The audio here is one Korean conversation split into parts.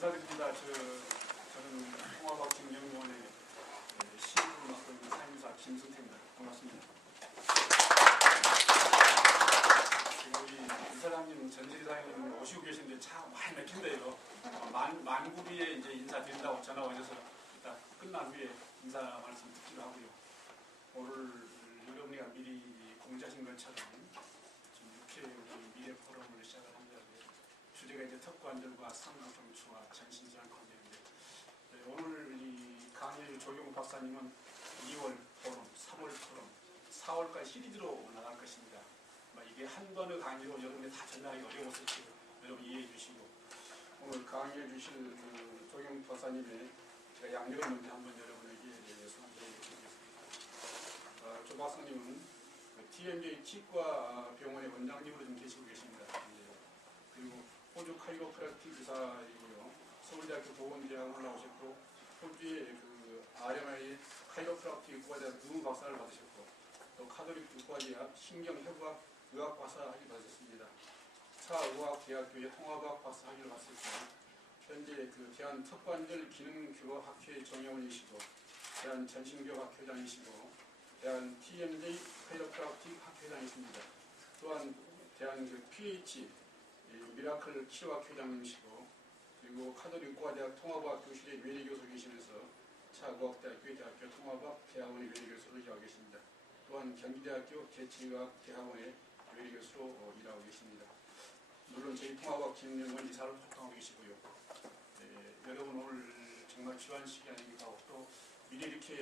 인사드립니다. 저는 통합학진경위원회 시민으로 맡고 있는 사임사 김승태입니다. 반갑습니다. 우리 이사장님, 전지사장님 오시고 계신데 참 많이 맥힌데요. 만구비에 이제 인사드린다고 전화가 오셔서 일단 끝난 후에 인사 말씀 듣기로 하고요. 오늘 여러분이 미리 공지하신 것처럼 지금 6회 미래 포럼을 시작을 합니다. 주제가 이제 특관들과 상부정치와 전신지향 관계인데 오늘 이 강의 조경 박사님은 2월 포럼, 3월 포럼, 4월까지 시리즈로 나갈 것입니다. 이게 한 번의 강의로 여러분이 다 전달하기 어려웠을 때 여러분 이해해 주시고 오늘 강의해 주실 조경 박사님의 제가 양력을 먼저 한번 여러분에게 소개해 드리겠습니다. 조 박사님은 TMJ 치과 병원의 원장님으로 좀 계시고 계십니다. 그리고 호주 카이로프랙틱 의사이고요. 서울대학교 보건대학을 나오셨고 호주의 RMI 카이로프랙틱 의과대학 의무박사를 받으셨고 또 카톨릭 의과대학 신경해부학 의학 박사 학위를 받으셨습니다. 차의학대학교의 통합의학 박사 학위를 받으셨고 현재 대한특관절 기능교학회 정회원이시고 대한전신교학회장이시고 대한 TMJ 카이로프랙틱 학회장이십니다. 또한 대한 PH 미라클 치료학회장님이시고 그리고 카톨릭 의과대학 통합의학 교실의 외래교수 계시면서 차의학대학교의 대학교 통합의학 대학원의 외래교수로 일하고 계십니다. 또한 경기대학교 개체의학대학원의 외래교수로 일하고 계십니다. 물론 저희 통합의학 진흥원 이사로 활동하고 계시고요. 여러분 오늘 정말 귀한 시간이기도 하고 또 미리 이렇게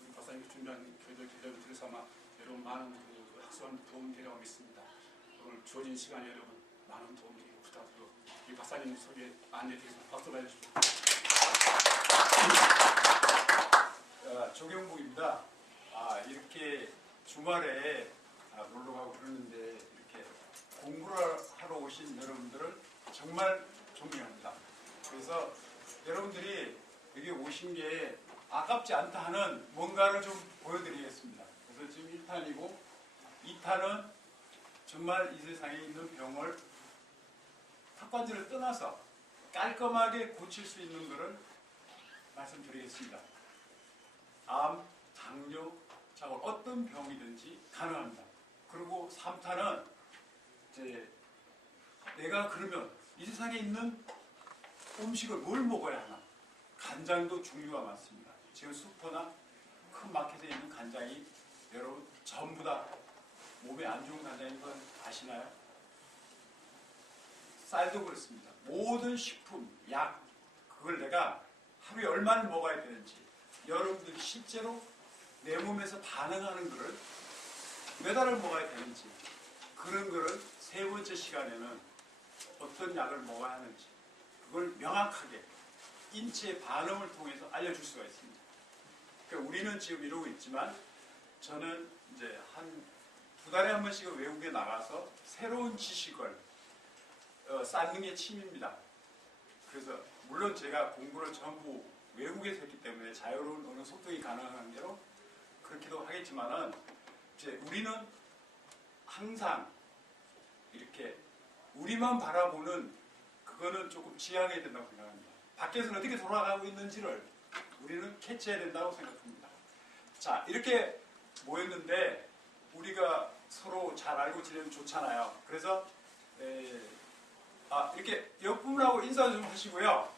우리 박사님이 준비한 교육을 들여삼아 여러분 많은 학습한 도움 되라고 믿습니다. 오늘 주어진 시간에 여러분 많은 도움 드리고 부탁드리고 우리 박사님 소개 안내드리겠습니다. 박수 받으십시오. 조경복입니다. 이렇게 주말에 놀러 가고 그러는데 이렇게 공부를 하러 오신 여러분들을 정말 존경합니다. 그래서 여러분들이 여기 오신 게 아깝지 않다 하는 뭔가를 좀 보여드리겠습니다. 그래서 지금 1탄이고 2탄은 정말 이 세상에 있는 병을 턱관절을 떠나서 깔끔하게 고칠 수 있는 것을 말씀드리겠습니다. 암, 당뇨, 자고 어떤 병이든지 가능합니다. 그리고 3탄은 이제 내가 그러면 이 세상에 있는 음식을 뭘 먹어야 하나? 간장도 종류가 많습니다. 지금 슈퍼나 큰 마켓에 있는 간장이 여러분 전부 다 몸에 안 좋은 간장인 건 아시나요? 쌀도 그렇습니다. 모든 식품, 약, 그걸 내가 하루에 얼마나 먹어야 되는지 여러분들이 실제로 내 몸에서 반응하는 것을 몇 알을 먹어야 되는지 그런 것을 세 번째 시간에는 어떤 약을 먹어야 하는지 그걸 명확하게 인체의 반응을 통해서 알려줄 수가 있습니다. 그러니까 우리는 지금 이러고 있지만 저는 이제 한 2달에 한 번씩은 외국에 나가서 새로운 지식을 쌓는 게 취미입니다. 그래서 물론 제가 공부를 전부 외국에서 했기 때문에 자유로운 어느 소통이 가능한 대로 그렇기도 하겠지만은 이제 우리는 항상 이렇게 우리만 바라보는 그거는 조금 지양해야 된다고 생각합니다. 밖에서는 어떻게 돌아가고 있는지를 우리는 캐치해야 된다고 생각합니다. 자, 이렇게 모였는데 우리가 서로 잘 알고 지내면 좋잖아요. 그래서 이렇게 옆분하고 인사 좀 하시고요.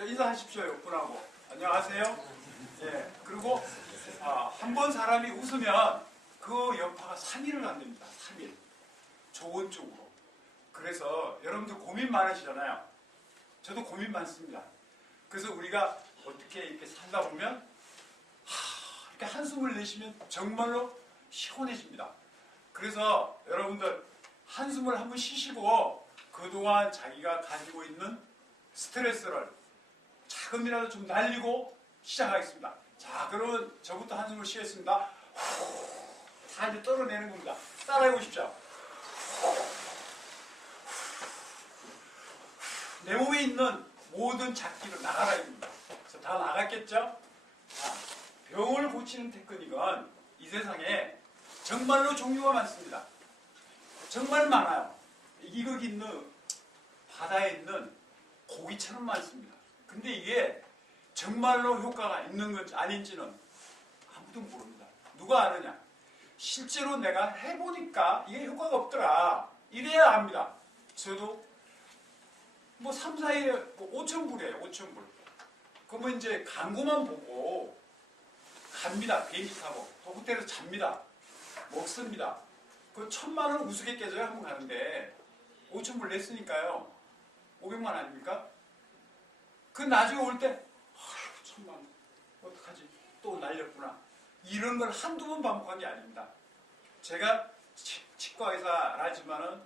인사하십시오. 옆분하고 안녕하세요. 그리고 한 번 사람이 웃으면 그 여파가 3일을 간답니다. 3일 좋은 쪽으로. 그래서 여러분들 고민 많으시잖아요. 저도 고민 많습니다. 그래서 우리가 어떻게 이렇게 살다 보면 이렇게 한숨을 내쉬면 정말로 시원해집니다. 그래서 여러분들 한숨을 한번 쉬시고 그동안 자기가 가지고 있는 스트레스를 조금이라도 좀 날리고 시작하겠습니다. 자, 그러면 저부터 한숨을 쉬겠습니다. 다 이제 떨어내는 겁니다. 따라해 보십시오. 내 몸에 있는 모든 잡기를 나가라 입니다. 그래서 다 나갔겠죠? 자, 병을 고치는 테크닉은 이 세상에 정말로 종류가 많습니다. 정말 많아요. 이거 있는 바다에 있는 고기처럼 많습니다. 근데 이게 정말로 효과가 있는 건지 아닌지는 아무도 모릅니다. 누가 아느냐? 실제로 내가 해보니까 이게 효과가 없더라. 이래야 합니다. 저도 뭐 3, 4일에 뭐 5,000불이에요. 5,000불. 그러면 이제 광고만 보고 갑니다. 비행기 타고. 또 호텔에서 잡니다. 먹습니다. 그 1,000만 원 우스갯겨져야 한번 가는데 5,000불 냈으니까요. 500만 아닙니까? 그 나중에 올 때 1,000만 원 어떡하지? 또 날렸구나. 이런 걸 한두 번 반복한 게 아닙니다. 제가 치과 의사라지만은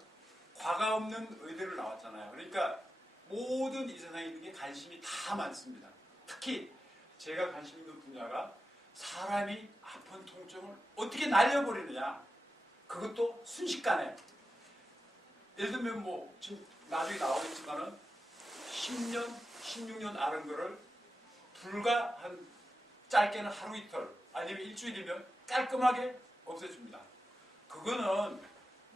과가 없는 의대를 나왔잖아요. 그러니까 모든 이 세상에 있는 게 관심이 다 많습니다. 특히 제가 관심 있는 분야가 사람이 아픈 통증을 어떻게 날려버리느냐. 그것도 순식간에. 예를 들면 뭐 지금 나중에 나오겠지만은 10년, 16년 앓은 거를 불과 한 짧게는 하루 이틀 아니면 일주일이면 깔끔하게 없애줍니다. 그거는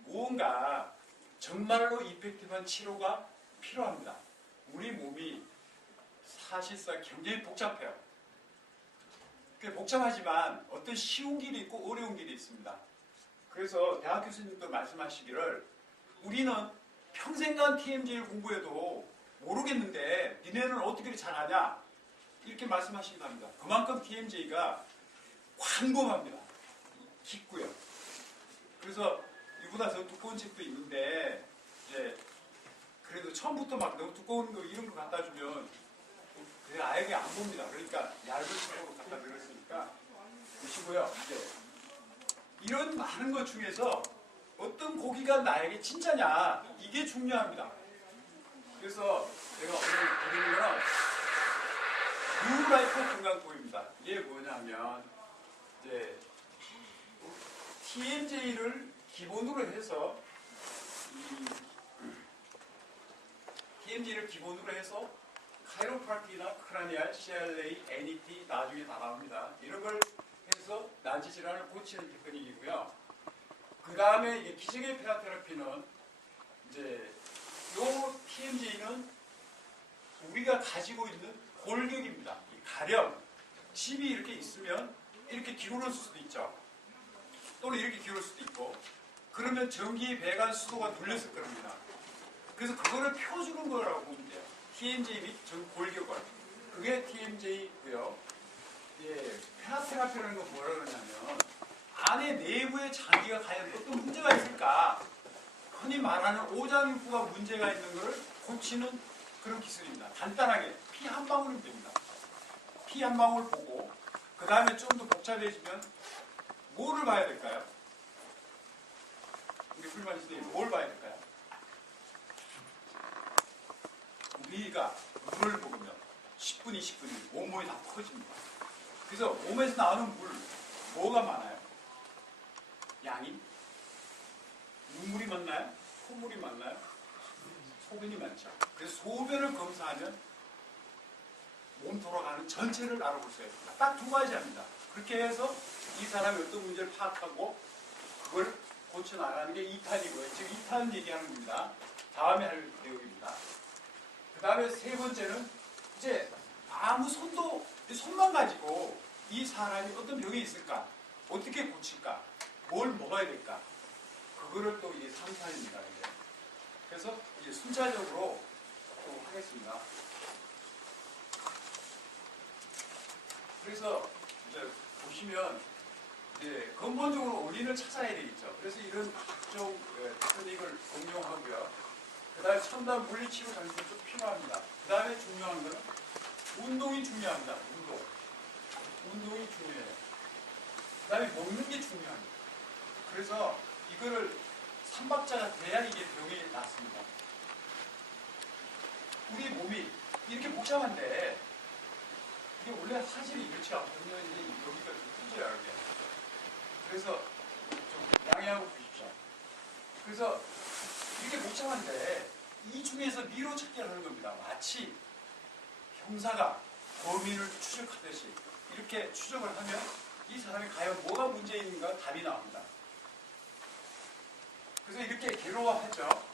무언가 정말로 이펙티브한 치료가 필요합니다. 우리 몸이 사실상 굉장히 복잡해요. 복잡하지만 어떤 쉬운 길이 있고 어려운 길이 있습니다. 그래서 대학 교수님도 말씀하시기를 우리는 평생간 TMJ를 공부해도 모르겠는데 니네는 어떻게 잘하냐 이렇게 말씀하시기도 합니다. 그만큼 TMJ가 광범합니다. 깊고요. 그래서 이보다 더 두꺼운 책도 있는데 이제 그래도 처음부터 막 너무 두꺼운 거 이런 거 갖다 주면 그냥 아예 안 봅니다. 그러니까 얇은 책으로 갖다 드렸으니까 보시고요. 이제 이런 많은 것 중에서 어떤 고기가 나에게 진짜냐 이게 중요합니다. 그래서 제가 오늘 드리는 거는 뉴라이프 건강법입니다. 이게 뭐냐면 이제 TMJ를 기본으로 해서 TMJ를 기본으로 해서 카이로프라틱이나 크라니알, CLA, NET 나중에 다 나옵니다. 이런 걸 해서 난치 질환을 고치는 테크닉이고요. 그 다음에 이게 기적의 페라테라피는 이제 요 TMJ는 우리가 가지고 있는 골격입니다. 가령 집이 이렇게 있으면 이렇게 기울을 수도 있죠. 또는 이렇게 기울을 수도 있고 그러면 전기 배관 수도가 눌렸을 겁니다. 그래서 그거를 펴주는 거라고 보면 돼요. TMJ 및 전 골격을. 그게 TMJ고요. 예, 페라테라피라는 건 뭐라 그러냐면 안에 내부의 장기가 과연 어떤 문제가 있을까? 흔히 말하는 오장육부가 문제가 있는 것을 고치는 그런 기술입니다. 간단하게 피 한 방울이면 됩니다. 피 한 방울 보고 그 다음에 좀 더 복잡해지면 뭐를 봐야 될까요? 우리 훌만 선생님 뭘 봐야 될까요? 우리가 물을 먹으면 10분, 20분이 온몸이 다 커집니다. 그래서 몸에서 나오는 물 뭐가 많아요? 양이? 눈물이 많나요? 콧물이 많나요? 소변이 많죠. 그래서 소변을 검사하면 몸 돌아가는 전체를 알아볼 수가 있습니다. 딱 두 가지 합니다. 그렇게 해서 이 사람이 어떤 문제를 파악하고 그걸 고쳐나가는 게 2탄이고요. 지금 2탄 얘기하는 겁니다. 다음에 할 내용입니다. 그 다음에 세 번째는 이제 아무 손만 가지고 이 사람이 어떤 병이 있을까? 어떻게 고칠까? 뭘 먹어야 될까? 그거를 또 이제 3탄입니다. 그래서 이제 순차적으로 또 하겠습니다. 그래서 이제 보시면 이제 근본적으로 원인을 찾아야 되겠죠. 그래서 이런 각종 테크닉을 응용하고요. 그 다음에 첨단 물리치료 장비도 좀 필요합니다. 그 다음에 중요한 거는 운동이 중요합니다. 운동이 중요해요. 그 다음에 먹는 게 중요합니다. 그래서 이거를 3박자가 돼야 이게 병이 낫습니다. 우리 몸이 이렇게 복잡한데 이게 원래 사실이 이렇지 않거든요. 여기가 좀 터져요. 이게. 그래서 좀 양해하고 보십시오. 그래서 이렇게 복잡한데 이 중에서 미로 찾기를 하는 겁니다. 마치 형사가 범인을 추적하듯이 이렇게 추적을 하면 이 사람이 과연 뭐가 문제 있는가 답이 나옵니다. 그래서 이렇게 괴로워하죠.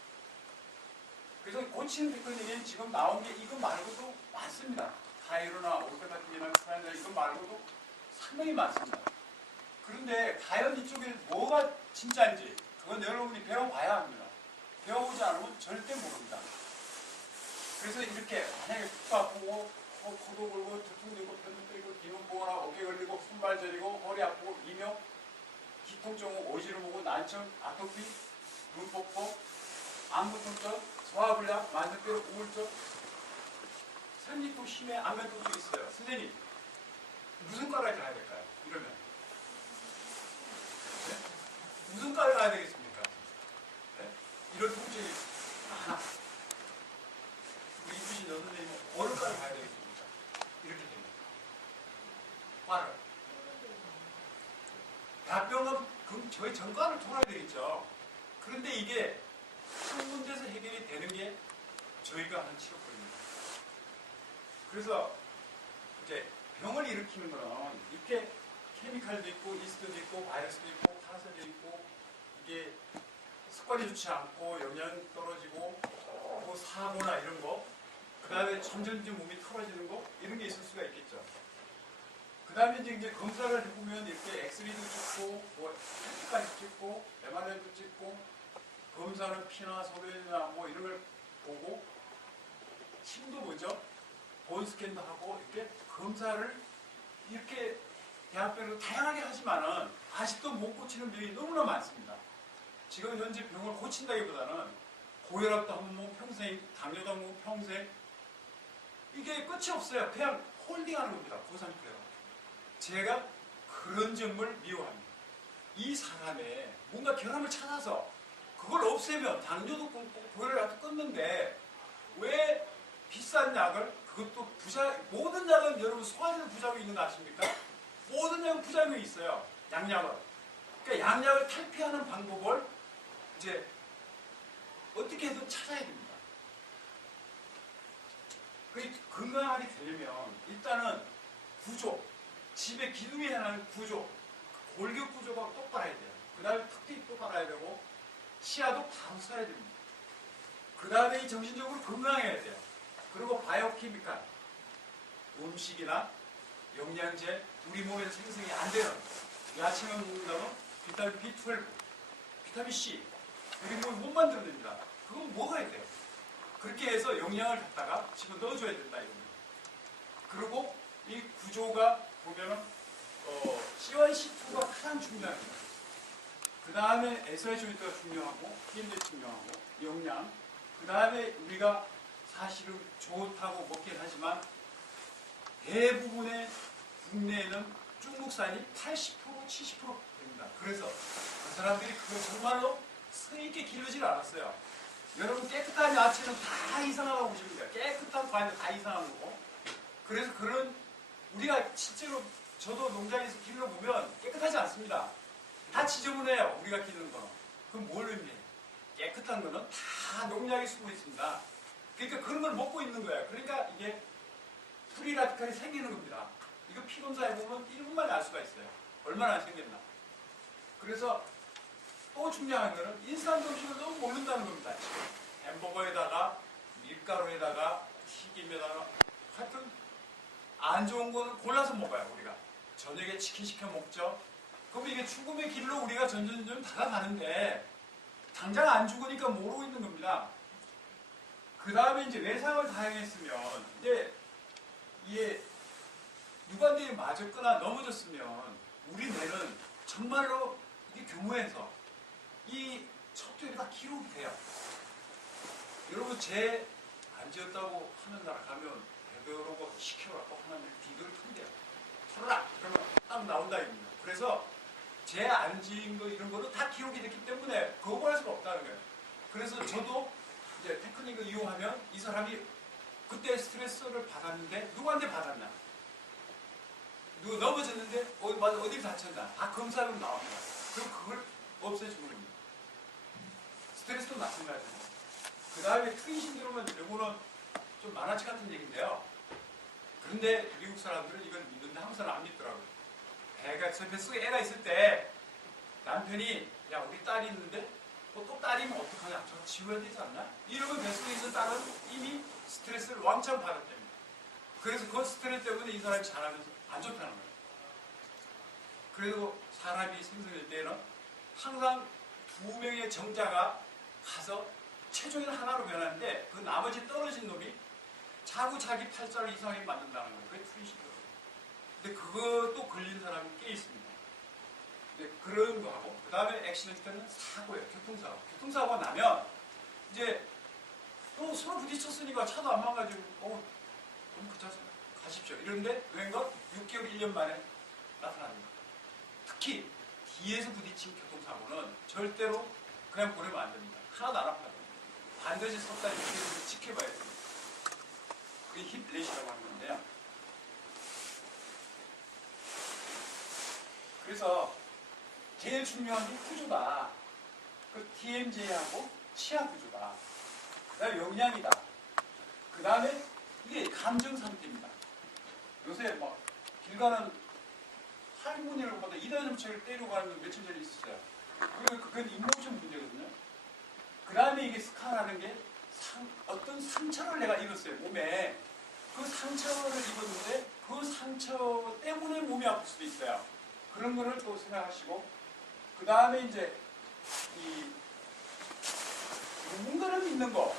그래서 고치는 테크닉이 지금 나온 게 이거 말고도 많습니다. 가이로나 올카타틱이나 크라이나 이거 말고도 상당히 많습니다. 그런데 과연 이쪽에 뭐가 진짜인지 그건 여러분이 배워봐야 합니다. 배워보지 않으면 절대 모릅니다. 그래서 이렇게 만약에 턱도 아프고 코도 골고 두통 들고 편도 들고 기능 보거나 어깨 걸리고 손발 저리고 허리 아프고 이명 기통증 오지름 오고 난청 아토피 눈폭포 안구통증 소화불량 만성병 우울증 생리통 심해 안면통증 있어요. 선생님 무슨 과를 가야 될까요? 이러면 네? 무슨 과를 가야 되겠습니까? 네? 이런 통증이 많아. 우리 이부신 여선생님은 어느 과를 가야 되겠습니까? 이렇게 됩니다. 과를. 대학병원 그럼 저희 전과를 통해야 되겠죠. 그런데 이게 한 문제에서 해결이 되는 게 저희가 하는 치료법입니다. 그래서 이제 병을 일으키는 거는 이렇게 케미칼도 있고 이스트도 있고 바이러스도 있고 파라사도 있고 이게 습관이 좋지 않고 영양이 떨어지고 뭐 사고나 이런 거 그 다음에 점점 몸이 털어지는 거 이런 게 있을 수가 있겠죠. 그 다음에 이제 검사를 해보면 이렇게 엑스레이도 찍고 뭐 헬스까지 찍고 MRI도 찍고 검사는 피나 소변이나 뭐 이런 걸 보고 침도 보죠. 본스캔도 하고 이렇게 검사를 이렇게 대학병으로 다양하게 하지만은 아직도 못 고치는 병이 너무나 많습니다. 지금 현재 병을 고친다기보다는 고혈압도 하면 뭐 평생, 당뇨도 하면 평생 이게 끝이 없어요. 그냥 홀딩하는 겁니다. 고상태로. 제가 그런 점을 미워합니다. 이 사람의 뭔가 결함을 찾아서 그걸 없애면 당뇨도 끊고 고혈압도 끊는데 왜 비싼 약을 그것도 모든 약은 여러분 소화제도 부작용이 있는 거 아십니까? 모든 약은 부작용이 있어요. 양약은. 그러니까 양약을 탈피하는 방법을 이제 어떻게든 찾아야 됩니다. 건강하게 되려면 일단은 구조, 집의 기둥에 대한 구조, 골격 구조가 똑바라야 돼요. 그 다음에 턱도 똑바라야 되고 치아도 바로 써야 됩니다. 그 다음에 정신적으로 건강해야 돼요. 그리고 바이오케미칼, 음식이나 영양제, 우리 몸에서 생성이 안 되는 야채만 먹는다면 비타민 B12, 비타민 C 우리 몸이 못 만들어냅니다. 그건 먹어야 돼요. 그렇게 해서 영양을 갖다가 집어넣어줘야 된다 이겁니다. 그리고 이 구조가 보면은 C1C2가 가장 중요합니다. 그 다음에 SI-조인트가 중요하고 TMJ 중요하고 영양 그 다음에 우리가 사실은 좋다고 먹긴 하지만 대부분의 국내에는 중국산이 80% 70% 됩니다. 그래서 그 사람들이 그걸 정말로 성의있게 기르질 않았어요. 여러분 깨끗한 야채는 다 이상하다고 보시면 돼요. 깨끗한 과일은 다 이상한 거고. 그래서 그런 우리가 실제로 저도 농장에서 길러보면 깨끗하지 않습니다. 다 지저분해요. 우리가 기르는 거는. 그럼 뭘 의미해요? 깨끗한 거는 다 농약이 쓰고 있습니다. 그러니까 그런 걸 먹고 있는 거예요. 그러니까 이게 프리 라디칼이 생기는 겁니다. 이거 피 검사해보면 1분만에 알 수가 있어요. 얼마나 생겼나. 그래서 또 중요한 거는 인스턴트 음식을 너무 먹는다는 겁니다. 지금 햄버거에다가 밀가루에다가 튀김에다가 하여튼 안 좋은 거는 골라서 먹어요. 우리가 저녁에 치킨 시켜 먹죠. 그럼 이게 죽음의 길로 우리가 점점 다가가는데 당장 안 죽으니까 모르고 있는 겁니다. 그 다음에 이제 외상을 다행했으면 이제 이게 유관들이 맞았거나 넘어졌으면 우리 뇌는 정말로 이게 교무해서 이 척도에 다 기록이 돼요. 여러분 제 안 지었다고 하는 나라 가면 되도록 시켜갖고 하나님 비교를 푼대요. 털어라! 그러면 딱 나온다 이겁니다. 그래서 제 안 지은 거 이런 거는 다 기록이 됐기 때문에 거부할 수가 없다는 거예요. 그래서 저도 이제 테크닉을 이용하면 이 사람이 그때 스트레스를 받았는데 누구한테 받았나? 누구 넘어졌는데 어디 다쳤나? 다 검사하면 나옵니다. 그럼 그걸 없애주는 겁니다. 스트레스도 마찬가지고. 그 다음에 트윈 신드롬은 이거는 좀 만화책 같은 얘기인데요. 그런데 미국 사람들은 이걸 믿는데 한국 사람 안 믿더라고요. 뱃속에 애가 있을 때 남편이 야 우리 딸이 있는데 또 딸이면 어떡하냐? 저 지워야 되지 않나? 이러면 뱃속에 있는 딸은 이미 스트레스를 왕창 받았답니다. 그래서 그 스트레스 때문에 이 사람이 자라면서 안 좋다는 거예요. 그리고 사람이 생성될 때는 항상 두 명의 정자가 가서 최종인 하나로 변하는데 그 나머지 떨어진 놈이 자꾸 자기 팔자를 이상하게 만든다는 거예요. 그게 트윈시더라고요. 근데 그것도 걸린 사람이 꽤 있습니다. 근데 그런 거 하고 그 다음에 액시던트는 사고예요. 교통사고. 교통사고가 나면 이제 또 서로 부딪혔으니까 차도 안 망가지고 너무 괜찮습니다. 가십시오. 이런데 웬걸 6개월, 1년 만에 나타납니다. 특히 뒤에서 부딪힌 교통사고는 절대로 그냥 보내면 안 됩니다. 하나도 안 아파요. 반드시 섰다 이렇게 지켜봐야 됩니다. 그게 힙렛이라고 하는 건데요. 그래서 제일 중요한 게 구조다. 그 TMJ하고 치아 구조다. 그 다음에 영양이다. 그 다음에 이게 감정 상태입니다. 요새 막 길 가는 할머니를 보다 이단염책을 때리고 가는 분 며칠 전에 있었어요. 그건 이모션 문제거든요. 그 다음에 이게 스카라는 게 어떤 상처를 내가 입었어요. 몸에. 그 상처를 입었는데 그 상처 때문에 몸이 아플 수도 있어요. 그런 거를 또 생각하시고 그 다음에 이제 이 누군가를 믿는 거,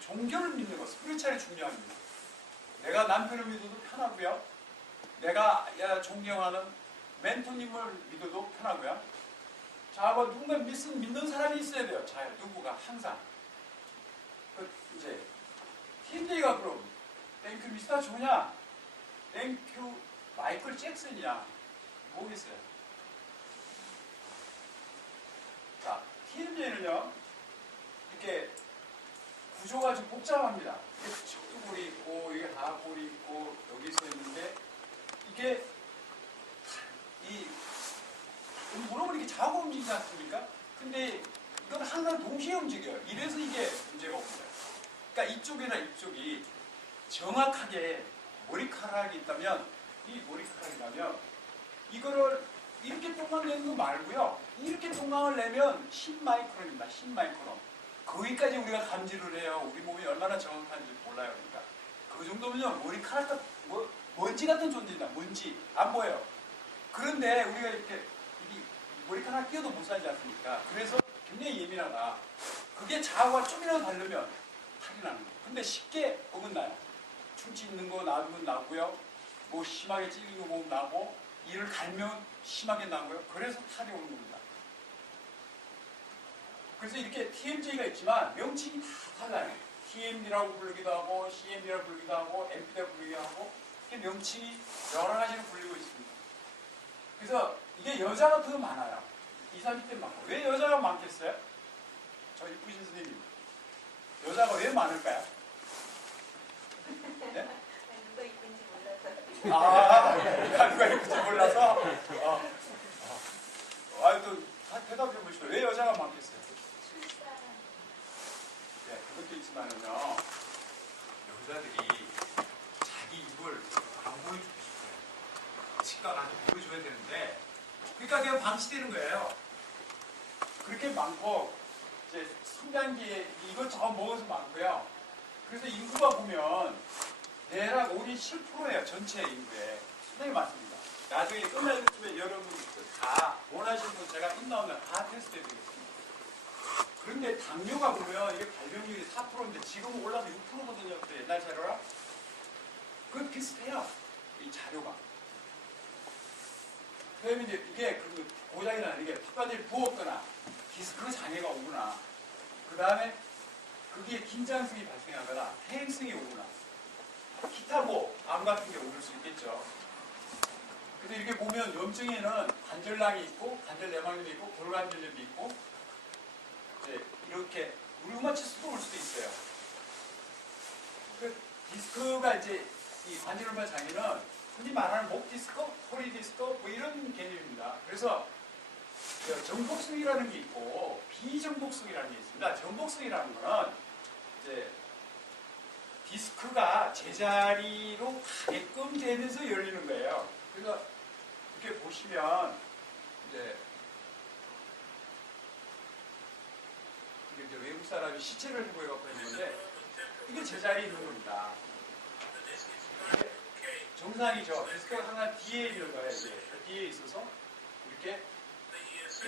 종교를 믿는 거, 스피리추얼이 중요합니다. 내가 남편을 믿어도 편하고요. 내가 존경하는 멘토님을 믿어도 편하고요. 자, 뭐 누군가 믿는 사람이 있어야 돼요. 자, 누구가 항상. 이제 TMJ가 그럼 땡큐 미스터 조냐? 땡큐 마이클 잭슨이야? 뭐겠어요? 자, TMJ는요 이렇게 구조가 좀 복잡합니다. 이게 척두골이 있고 이게 하골이 있고 여기 서 있는데 이게 물어보면 이렇게 좌우가 움직이지 않습니까? 근데 이건 항상 동시에 움직여요. 이래서 이게 문제가 없어요. 그러니까 이쪽이나 이쪽이 정확하게 머리카락이 있다면 이 머리카락이라면 이거를 이렇게 동강 내는 거 말고요. 이렇게 동강을 내면 10마이크론입니다. 10마이크론. 거기까지 우리가 감지를 해요. 우리 몸이 얼마나 정확한지 몰라요. 그러니까 그 정도면요. 머리카락 먼지 같은 존재입니다. 먼지 안 보여요. 그런데 우리가 이렇게 머리카락 끼어도 못 살지 않습니까? 그래서 굉장히 예민하다. 그게 좌우가 좀이라도 다르면 탈이 나는 거예요. 근데 쉽게 어긋나요. 충치 있는 거 나오면 나고요. 뭐 심하게 찔린 거 보면 나고 이를 갈면 심하게 나고요. 그래서 탈이 오는 겁니다. 그래서 이렇게 TMJ가 있지만 명칭이 다 달라요. TMD라고 부르기도 하고 CMD라고 부르기도 하고 MP라고 부르기도 하고 이렇게 명칭이 여러 가지로 불리고 있습니다. 그래서 이게 여자가 더 많아요. 20, 30대 많고. 왜 여자가 많겠어요? 저 이쁘신 선생님. 여자가 왜 많을까요? 네? 누가 이쁜지 몰라서. 누가 이쁜지 몰라서? 또 대답해 보시죠. 왜 여자가 많겠어요? 네, 그것도 있지만은요. 여자들이 자기 입을 안 보여주고 싶어요. 치과 가서 보여줘야 되는데 그러니까 그냥 방치되는 거예요. 그렇게 많고 이제 성장기에 이것저것 먹어서 많고요. 그래서 인구가 보면 대략 5인 7%예요. 전체 인구에. 상당히 많습니다. 나중에 끝날 때쯤에 여러분 다 원하시는 분 제가 인나오면 다 테스트해 드리겠습니다. 그런데 당뇨가 보면 이게 발병률이 4%인데 지금 올라서 6%거든요. 그 옛날 자료랑. 그거 비슷해요. 이 자료가. 그러면 이제 이게 고장이나 이게 턱관절이 부었거나 디스크 장애가 오거나 그 다음에 거기에 긴장성이 발생하거나 퇴행성이 오거나 기타 뭐 암 같은 게 오를 수 있겠죠. 그래서 이렇게 보면 염증에는 관절낭이 있고 관절 내막염이 있고 골관절염이 있고 이제 이렇게 류마티스도 올 수도 있어요. 그 디스크가 이제 이 관절염 장애는 흔히 말하는 목 디스크, 허리 디스크 뭐 이런 개념입니다. 그래서 정복성이라는 게 있고 비정복성이라는 게 있습니다. 정복성이라는 거는 이제 디스크가 제자리로 가게끔 되면서 열리는 거예요. 그래서 이렇게 보시면 이제 사람이 시체를 해부해갖고 했는데 이게 제자리에 있는 겁니다. 정상이죠. 디스크가 하나 뒤에 있는 거예요. 이게 뒤에 있어서 이렇게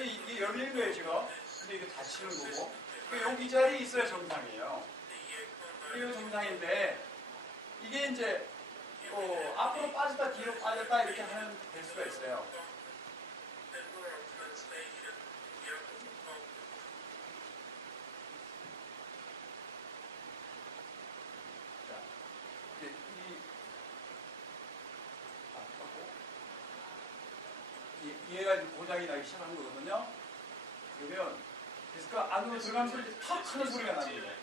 이게 열리는 거예요 지금. 근데 이게 닫히는 거고 여기 자리에 있어야 정상이에요. 이게 정상인데 이게 이제 앞으로 빠졌다 뒤로 빠졌다 이렇게 하면 될 수가 있어요. 자, 이제 얘가 이제 고장이 나기 시작한 거거든요. 그러면 디스크가 안으로 들어가면서 이제 탁 하는 소리가 나는 거예요.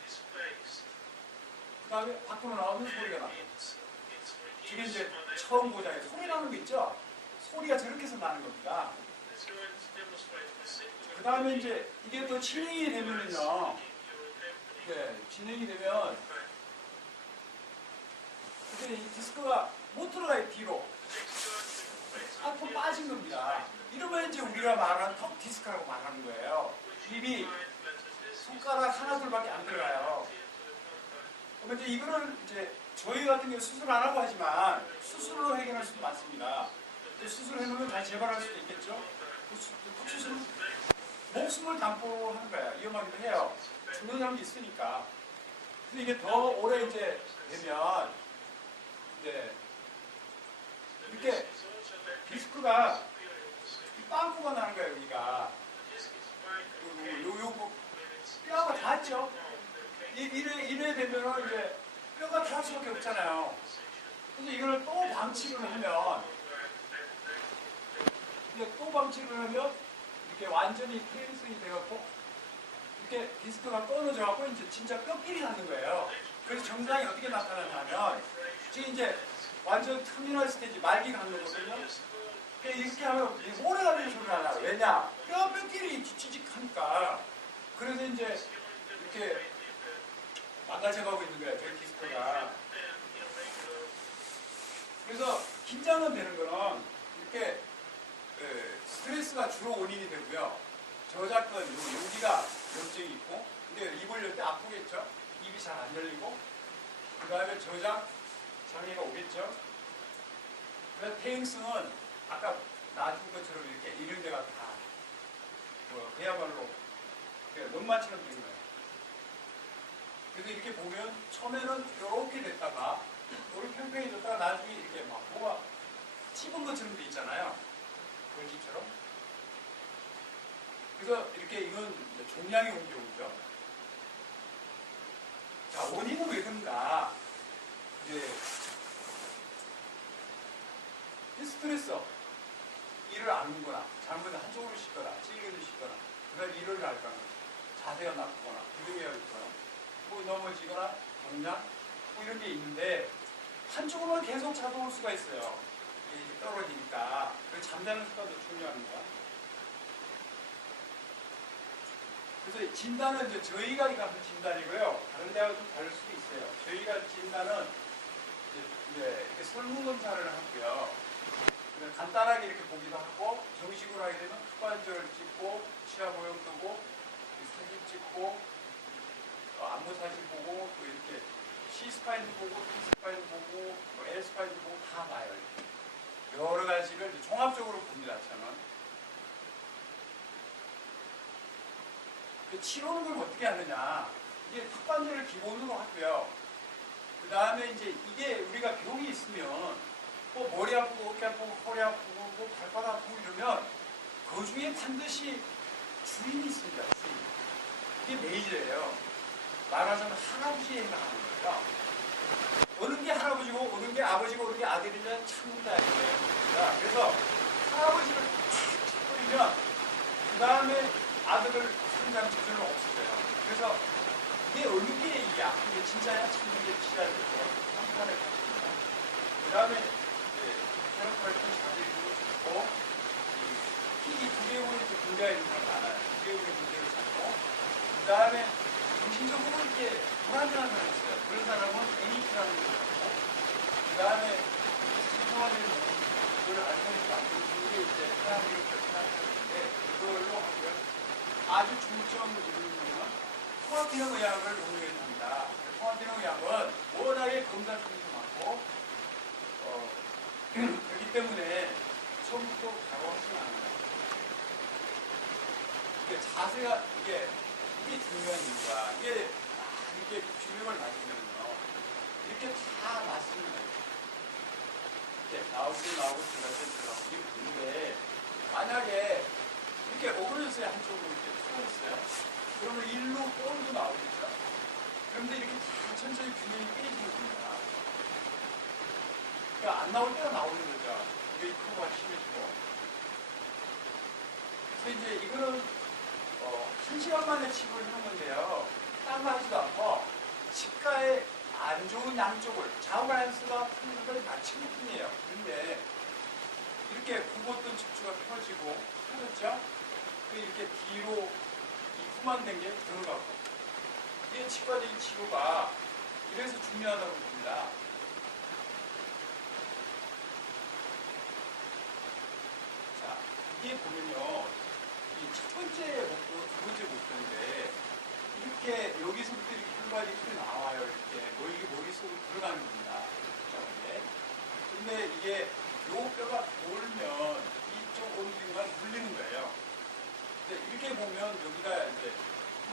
그 다음에 밖으로 나오는 소리가 나는 거예요. 이게 이제 처음 고장에 소리 나는 거 있죠? 소리가 저렇게 해서 나는 겁니다. 그 다음에 이제 이게 또 진행이 되면은요. 네, 진행이 되면 이제 이 디스크가 못 들어가요, 뒤로. 앞으로 빠진 겁니다. 이러면 이제 우리가 말하는 턱 디스크라고 말하는 거예요. 입이 손가락 하나 둘밖에 안 들어가요. 그런데 이거를 이제 저희 같은 경우 수술 안 하고 하지만 수술로 해결할 수도 많습니다. 수술해놓으면 다시 재발할 수도 있겠죠. 턱수술은 목숨을 담보 하는 거예요. 위험하기도 해요. 죽는 사람도 있으니까. 근데 이게 더 오래 이제 되면 이제 이렇게 디스크가 빵꾸가 나는 거예요. 여기가 요 뼈가 닿죠. 이래 되면은 이제 뼈가 닿을 수밖에 없잖아요. 그래서 이걸 또 방치를 하면 이렇게 완전히 테일스이 돼갖고 이렇게 디스크가 끊어져갖고 이제 진짜 뼈끼리 나는 거예요. 그래서 정상이 어떻게 나타나냐면 지금 이제 완전 터미널 스테이지 말기 간 거거든요. 이렇게 하면 오래 가는 소리가 나요. 왜냐? 뼈끼리 찌직하니까. 그래서 이제 이렇게 망가져가고 있는 거예요. 저희 디스크가. 그래서 긴장은 되는 거는 이렇게 스트레스가 주로 원인이 되고요. 저작권 여기가 염증이 있고, 근데 입을 열 때 아프겠죠. 입이 잘 안 열리고, 그 다음에 저작 장애가 오겠죠. 그래서 퇴행성은 아까 놔준 것처럼 이렇게 이런 데가 다 그야말로 논마처럼 된 거예요. 그래서 이렇게 보면 처음에는 이렇게 됐다가 이렇게 평평해졌다가 나중에 이렇게 막 뭐가 찝은 것처럼 돼 있잖아요. 골지처럼. 그래서 이렇게 이건 종양이 온 경우죠. 자, 원인은 왜 그런가? 이제 스트레스, 일을 안 하거나, 잘못 한쪽으로 씻거나, 찔리를 씻거나, 그 다음에 일을 할거나, 자세가 나쁘거나, 기름이 있거나, 뭐 넘어지거나, 경량, 뭐 이런 게 있는데, 한쪽으로만 계속 잡아올 수가 있어요. 떨어지니까. 그래서 잠자는 습관도 중요합니다. 그래서 진단은 이제 저희가 하는 진단이고요. 다른 데하고 좀 다를 수도 있어요. 저희가 진단은 이제 이렇게 설문검사를 하고요. 간단하게 이렇게 보기도 하고, 정식으로 하게 되면 흑반절 찍고, 치아 모형 뜨고, 사진 찍고, 안무 사진 보고, 또 이렇게 C스파인도 보고, D스파인도 보고, L스파인도 보고 다 봐요. 이렇게. 여러 가지를 이제 종합적으로 봅니다. 저는. 치료는 그럼 어떻게 하느냐. 이게 턱관절을 기본으로 하고요. 그 다음에 이제 이게 우리가 병이 있으면 뭐 머리 아프고 어깨 아프고 허리 아프고 뭐 발바닥 아프고 이러면 그 중에 반드시 주인이 있습니다. 주인. 이게 메이저예요. 말하자면 할아버지에 해당하는 거예요. 어느 게 할아버지고 어느 게 아버지고 어느 게 아들이냐 참는다 이거예요. 그래서 할아버지를 탁 쳐버리면 그 다음에 아들을 상장 저절로 없어져요. 그래서 이게 어느 게 이 아픈 게 진짜야 참는 게 치아야 될 거라고 판단을 합니다. 그 다음에 테라피를 자세히 보고 이 두개골이 문제가 있는 사람 많아요. 두개골의 문제를 찾고 그 다음에 정신적으로 이렇게 불안정한 사람이 있어요. 그런 사람은 NEP라는 걸 찾고 그 다음에 신경화되는 그걸 알파벳으로 만드는 게 이제 사람들을 결정하는데 그걸로 하고요. 아주 중점 있는 거는 통합기능 의학을 운영해야 합니다. 통합기능 의학은 워낙에 검사 중도 많고 그렇기 때문에 처음부터 바로 하시면 안 돼요. 이게 자세가 이게 중요한 이유가 이게 균형을 맞으면요 이렇게 다 맞습니다. 이렇게 나올 때 나오고 들어갈 때 들어가고 이게 보는데 만약에 이렇게 오그려져서 한쪽으로 이렇게 틀어졌어요. 그러면 일로 볼도 나오겠죠. 그런데 이렇게 다 천천히 균형이 깨지는 겁니다. 그러니까 안 나올 때가 나오는 거죠. 이게 크고가 심해지고. 그래서 이제 이거는 1시간 만에 치료를 하는 건데요. 딴 거 하지도 않고 치과의 안 좋은 양쪽을 자우바란스가 푸는 걸 맞추는 뿐이에요. 근데 이렇게 굽었던 척추가 펴지고 펴졌죠? 이렇게 뒤로 이 후만된 게 들어가고 이게 치과적인 치료가 이래서 중요하다고 봅니다. 자, 이게 보면요. 이 첫 번째 목표, 두 번째 목표인데 이렇게 여기서부터 이렇게 한 가지 이렇게 나와요. 이렇게 이게 머릿속으로 들어가는 겁니다. 근데 이게 요 뼈가 돌면 이쪽 어느 순간 물리는 거예요. 근데 이렇게 보면 여기가 이제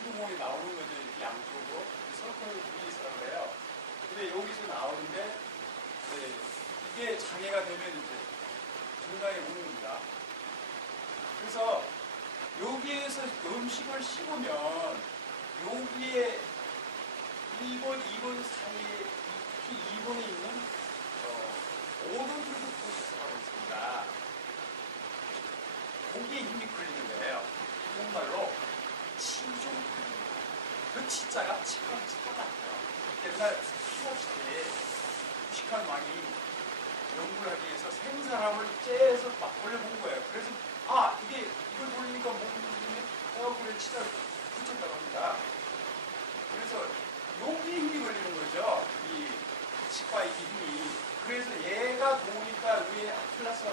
구멍이 나오는 거죠. 이렇게 양쪽으로 서클 브리스라고 해요. 근데 여기서 나오는데 이게 장애가 되면 이제 정상에 오는 겁니다. 그래서 여기에서 음식을 씹으면 여기에 1번, 2번 사이에 특히 2번에 있는 오도그룹 프로세스라고 있습니다. 거기에 힘이 걸리는 거예요. 정말로 치중 그 치자가 치과랑 치과 같아요. 옛날 수업실 때 무식한 왕이 연구를 하기 위해서 생사람을 째서 막 돌려본 거예요. 그래서 이걸 돌리니까 몸이 움직이면 허구의 치자를 붙였다고 합니다. 그래서 여기에 힘이 걸리는 거죠. 이 치과의 힘이. 그래서 얘가 도니까 위에 아틀라스가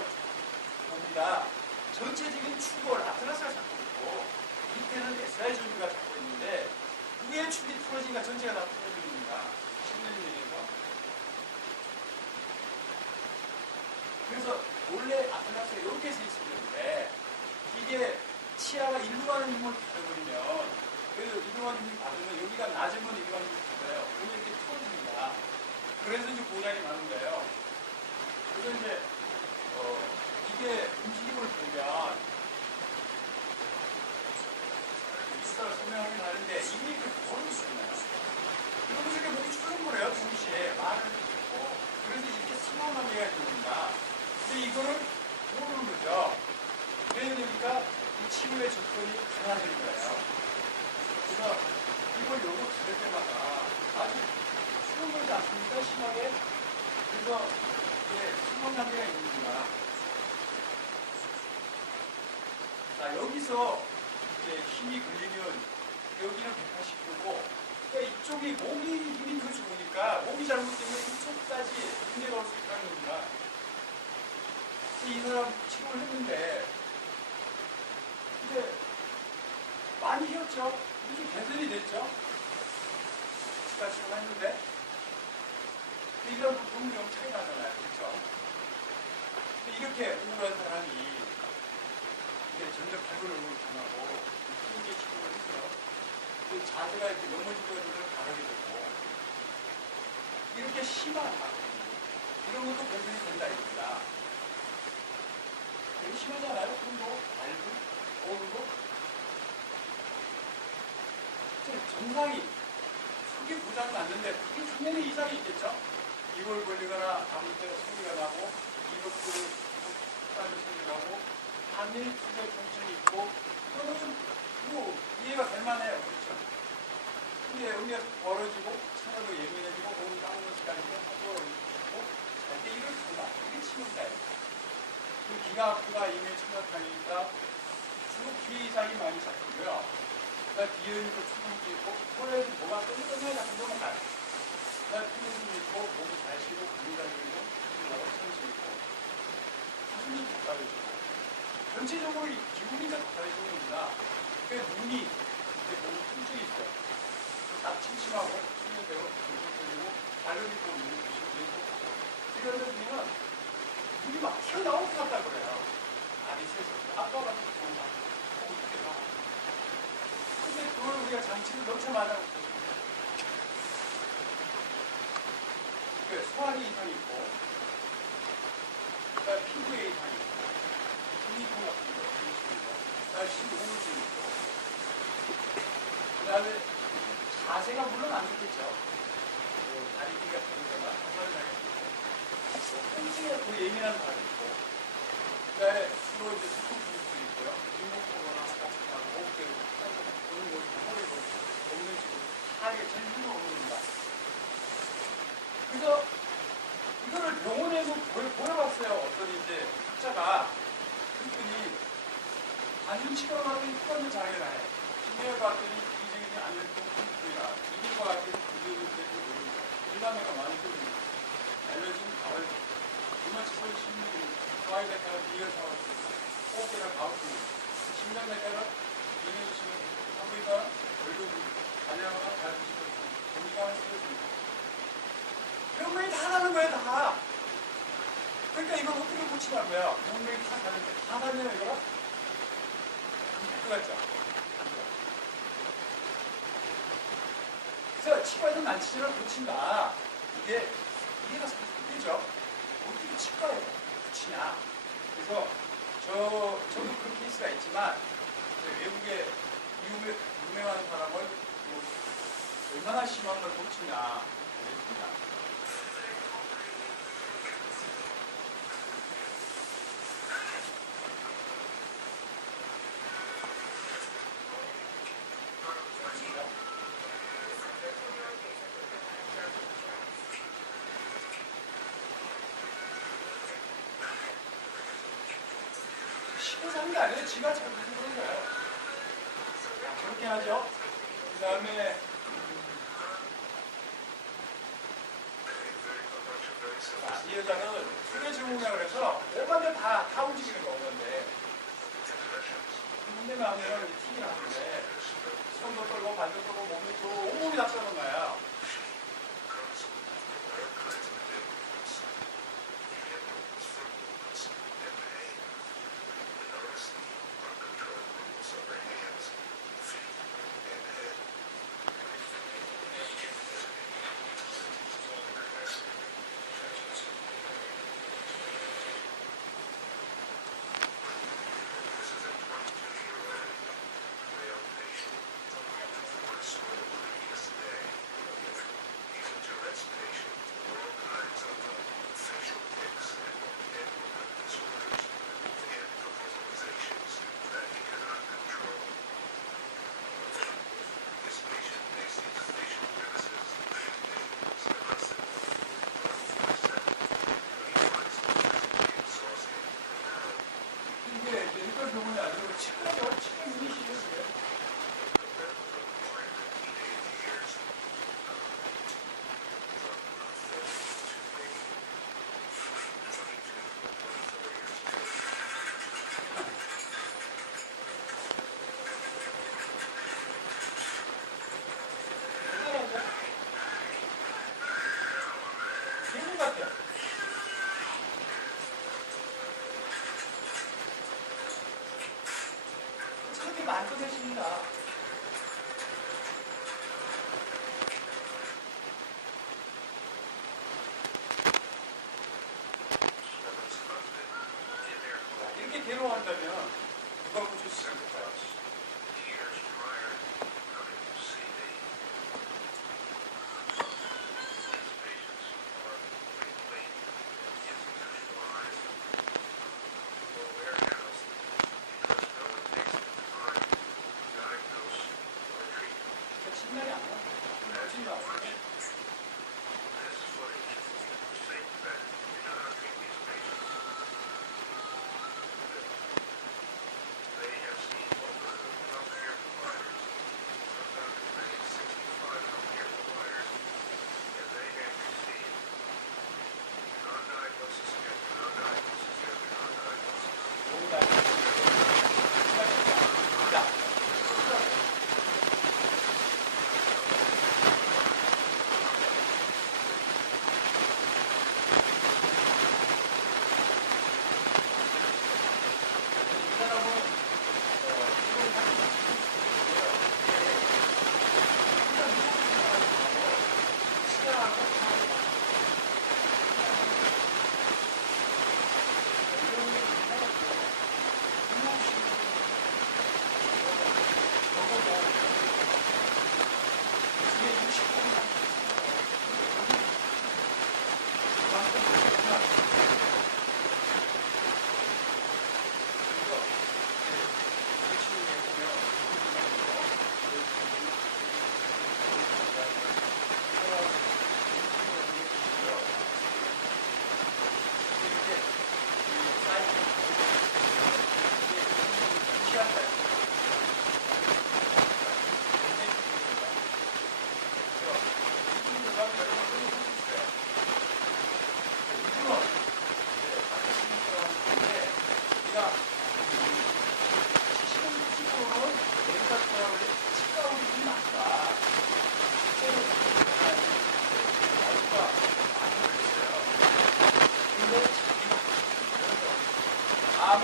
봅니다. 전체적인 축을 아틀라스가 잡고 있고 밑에는 SI 전류가 잡고 있는데 위에 축이 풀어지니까 전체가 다 풀어지는 겁니다. 10년에 의해서. 그래서 원래 아틀라스가 이렇게 서 있었는데 이게 치아가 일로 가는 힘을 받아버리면 일로 가는 힘을 받으면 여기가 낮으면 일로 가는 힘을 받아요. 그러면 이렇게 풀어집니다. 그래서 이제 고장이 나는 거예요. 그래서 이제 이게 움직임을 보면 이따가 설명하긴 하는데 이게 이렇게 보여주잖아요. 그러면서 이렇게 목이 출렁거려요. 동시에 말을 듣고 그래서 이렇게 스마트한 얘가 있는 겁니다. 근데 이거를 모르는 거죠. 왜냐니까 이 치료의 접근이 강화되는 거예요. 그래서 이걸 요거 들을 때마다 아주 출렁거리지 않습니까? 심하게. 그래서 수분 단계가 있는 겁니다. 자, 여기서 이제 힘이 걸리면 여기는 180도고 그러니까 이쪽이 몸이 힘이 더 좋으니까 몸이 잘못되면 이쪽까지 문제가 올 수 있다는 겁니다. 이 사람 치료를 했는데 이제 많이 휘었죠. 이게 개선이 됐죠. 치과 치료를 했는데 이런 부분이 차이 나잖아요. 그렇죠? 이렇게 우울한 사람이 이게 전력 발굴을 당하고 크게 치료를 했어요. 자세가 이렇게 넘어지고 있는 걸 바르게 되고 이렇게 심한 이런 것도 개선이 된다 이겁니다. 되게 심하잖아요. 손도, 발도, 오른도. 정상이 크게 부담이 났는데 그게 분명히 이상이 있겠죠? 이걸 걸리거나 아무 때나 소리가 나고 이것들을 딴데 소리가 나고 반면이 두개 통증이 있고 그거는 좀 이해가 될 만해요. 그렇죠? 근데 여기가 벌어지고 차가도 예민해지고 몸이 까먹는 시간이고 하고 있고 잘 때 이걸 간다. 이게 치명타예요. 귀가 아프다 이미 청각장애니까 주로 귀 이상이 많이 잡히고요. 그다음 비연이고 추동도 있고 콜레도 뭐가 끈적끈적하게 잡힌 거만 가요. 그다음 피부도 있고 몸이 잘 쉬고 감이 달리고 피부가 천천히 있고 수준이 가까워지고 전체적으로 기분이 더 가까워지는 겁니다. 그러니까 눈이 이제 몸이 통증이 있어요. 물이 막 튀어나올 것 같다 그래요. 아리스에서 아빠가 정말 어떻게 나? 근데 그걸 우리가 장치를 넣자마자 소화기 이상이 있고, 그다음에 피부에 이상이 있고, 분리통 같은 거, 그다음에 신고물질 있고, 그다음에 자세가 물론 안 좋겠죠. 다리 뒤 같은 거나 한번 나겠고, 통증에 더 예민한 사람이 있고, 그다음에 주로 이제 수술도 있고요, 잇몸거나 어깨, 그런 거, 허리도 없는 식으로 다리에 제일 힘을 얻는다. 그래서 이거를 병원에서 보여봤어요. 어떤 이제 학자가. 그랬더니 단순 치과로 봤더니 똑같은 장애를 해. 신경을 봤더니 이중이 안 됐던 통증이라 이민과 같은 부정이 되고 모릅니다. 일반화가 많이 뜨는 알려진 가을 이마치 소리 신문이 소화기내과가 비교사와 호흡기나 가우스 심장내과가 비교주시면 한국이가 얼굴 단양화가 가르치시고 공기가 쓰여집니다. 병명이 다 나는 거야, 다. 그러니까 이걸 어떻게 고치냐는 거야. 병명이 다 다른데. 다 다르냐, 이거랑? 그거죠. 그래서 치과에서 난치질을 고친다. 이게 이해가 잘 안 되죠. 어떻게 치과에 고치냐. 그래서 저도 그런 케이스가 있지만, 외국에 유명한 사람을 뭐 얼마나 심한 걸 고치냐. 그랬습니다. 시켜서 하는 게 아니에요. 지가 잘못해서 그런 거예요. 저렇게 하죠. 그 다음에 이 여자는 수뇌증후군이라고 해서 오만 대 다 움직이는 거 오는데 문제가 하면 틱이 나는데 손도 떨고 발도 떨고 몸도 떨고 온몸이 다 떨는 거야.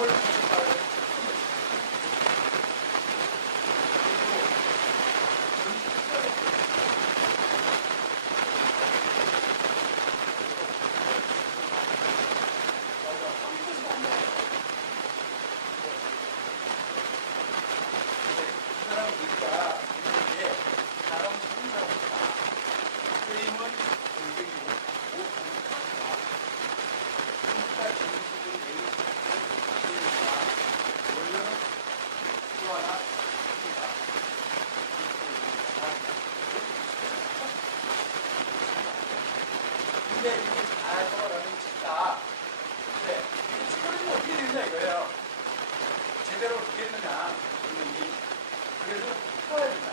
걸 보셨다고 근데 이게 잘 돌아가는 치다. 근데 치고는 어떻게 되느냐 이거예요. 제대로 되겠느냐 이놈이. 그래서 풀어야 된다.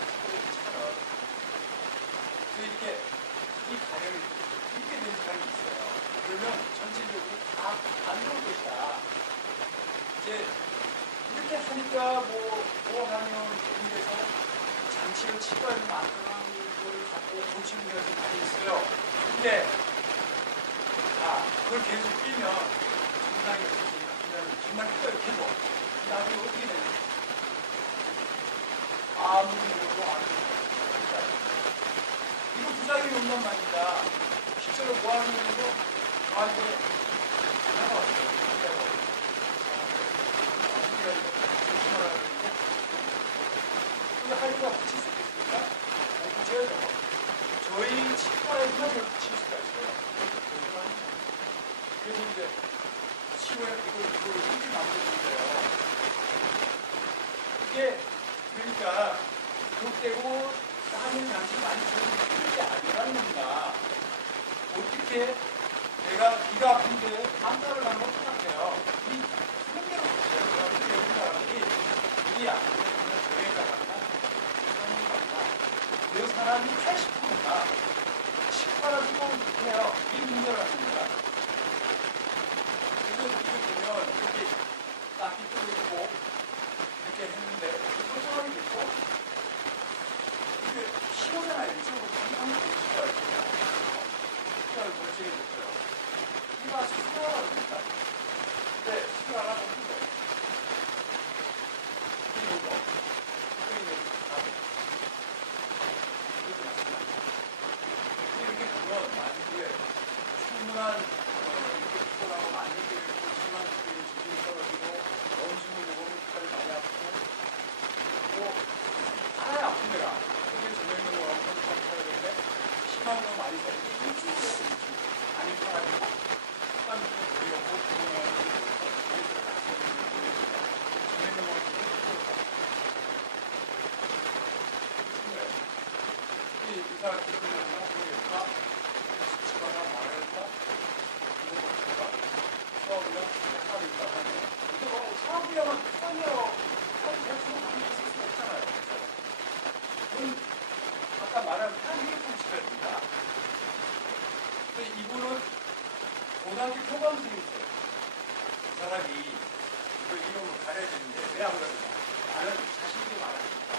치고는. 이렇게 이 가령이 이렇게 되는 사람이 있어요. 그러면 전체적으로 다 안 좋은 것이다. 이제 이렇게 하니까 뭐 하면 여기에서 장치를 치과를 만드는 걸 갖고 고치는 데가 좀 많이 있어요. 근데 그걸 계속 끼면 증상이 없으니까 그냥 정말 끄덕해도 나중에 어떻게 되냐. 아무 일도 안 됩니다. 이거 부작용이 온단 말입니다. 실제로 뭐 하는 거죠? 이게 나왔어요. 하이브가 붙일 수 있겠습니까? 못 붙여야죠. 저희 치과에서만 붙일 수가 있어요. 그래서 이제 치과에 이걸 이렇게 만드는데요. 이게 그러니까 그렇대고 하는 양식이 많이 좋은 게 아니라는 겁니다. 어떻게 내가 귀가 아픈데 감사를 하면 어떡해요? 이 생계로 붙여요. 어떻게 여기 사람들이 귀가 아픈데 그 사람이 80%가 치과라고 해요. 이 문제라입니다. 그래서 이렇게 보면 이렇게 딱 빗들고 이렇게 했는데 소중하게 됐고 이게 신호잖아요. 이쪽으로 한번 볼 수가 있어요. 치과를 멀쩡히 됐어요. 이가 수술하라고 합니다. 근데 수술 안 하고 있어요. 그리고 뭐 이렇게 보면 만약에 충분한 이렇게 피곤하고 많이 되고 심한 기질이 떨어지고 원숭이 먹으면 팔이 많이 아프고 또 하나의 아픈 데가 크게 정해있는 거하고 손톱 팔이 되는데 심한 거 많이 써요. 일주일에 일주일 아닌 사람이고 습관이 좀 들여고 구멍하는 게 많이 들어가 정해있는 거하고 이 사람 기분이나 모르겠다. 치과가 말할까? 이거 볼까? 수업이랑 약간 있다 하면 이게 뭐 사업이야만 사업이라고 사업이 대충 많이 있을 수 없잖아요. 그건 아까 말한 한국의 통치자입니다. 근데 이분은 고등학교 교감생이세요. 그 사람이 이거 이름을 가려야 되는데 왜 안 그러냐? 나는 자신있게 말하니까.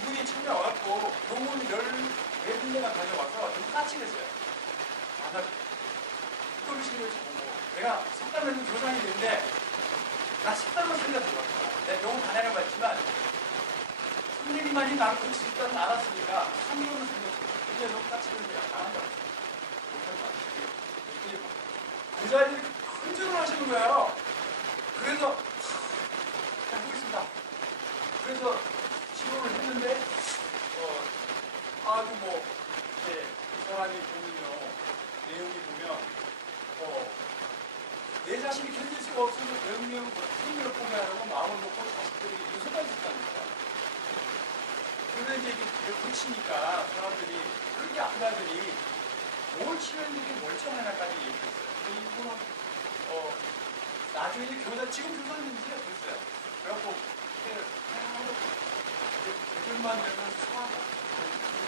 이분이 처음에 와갖고 논문 14군데나 가져와서 좀 까칠했어요. 나 이거를 신경을 보고 내가 석담에는 교장이 됐는데 나 석담을 살려들었어. 내가 병원 다 내려봤지만 선생님만이 나를 고칠 수 있다는 알았으니까 선생님을 살렸어. 근데 너무 까칠했는데 안 한다고 했어요. 그 자리에 큰 절을 하시는 거예요. 그래서 해보겠습니다. 그래서 치료를 했는데 아주 뭐 이제 이 사람이 보면요 내용이 보면 내 자신이 견딜 수가 없어서 생명을 포기하려고 마음을 먹고 자식들이 유서가 있었다니까. 그런데 이제 이게 붙이니까 사람들이 그렇게 아프다더니 뭘 치료했는데 멀쩡하나까지 얘기했어요. 근데 이분은 나중에 지금 교사님인지 됐어요. 그래갖고 대들만 되면 수학을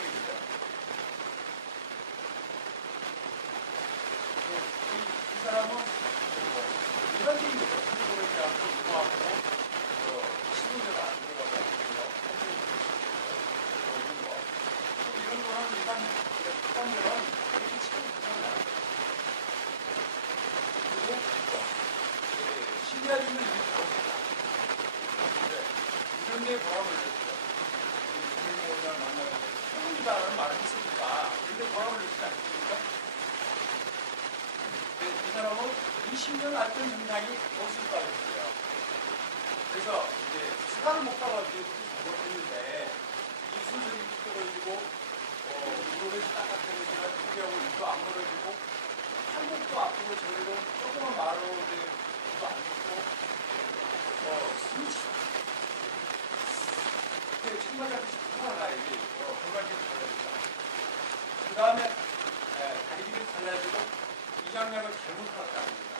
얘기해요. 이 사람은 일반적인 거죠. 그거에 대한 요구하고 시도제가 안 들어가고 이런 거. 이런 거는 일반적으로 이렇게 치고 있잖아요. 그리고 20년 앓던 증상이 없었다고 했어요. 그래서 이제 수가를 못 가가지고 잘못했는데 이 순서이 떨어지고 무릎에서 딱딱해지나 두개하고 입도 안 벌어지고 한국도 아프고 저리고 조금만 말로 입도 안 좋고 숨이 정말 수가 가야지 건강기를 달라진다. 그 다음에 다리기를 달라지고 이장약을 잘못 받았다는 겁니다.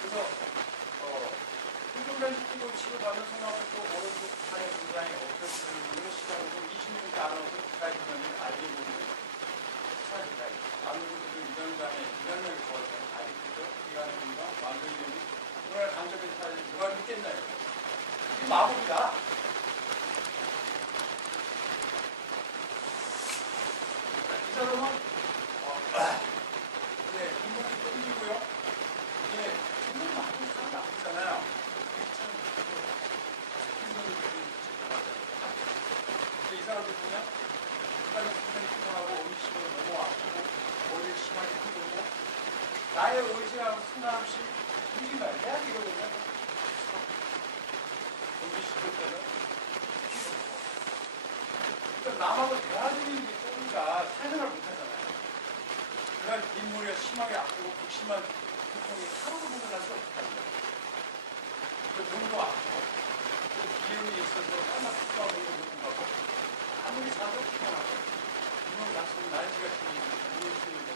그래서 흉흉된 식구도 치료받는 성화부터 오른쪽 팔의 증상이 없었을 시간으로 20년째 안 오고 그까지 보면 알게 모르는 사실이다. 아무래도 이단장의 거하는 아직도 기간의 분과 완전히 오늘 간접의 사실 누가 믿겠나요? 이게 마법이다. 이 사람은 인공이 땡기고요. 이게 인공이 아무 사람도 아프잖아요. 이 사람들 보면 끝까지 불편하고 음식으로 너무 아프고 머리를 심하게 흔들고 나의 의지하고 생각 없이 움직임을 해야 되거든요. 음식 씹을 때는 그러니까 남하고 대화적인 게 쪼니까 사생활을 못하잖아요. 그러니까 뒷머리가 심하게 아프고 극심한 고통이 하루도 벗어날 수 없다는 거예요. 그 눈도 아프고 그 기운이 있어서 맨날 국가하고 있는 거고 아무리 자도 피곤하고 눈을 감싸고 날씨가 틀리고 눈이 틀리고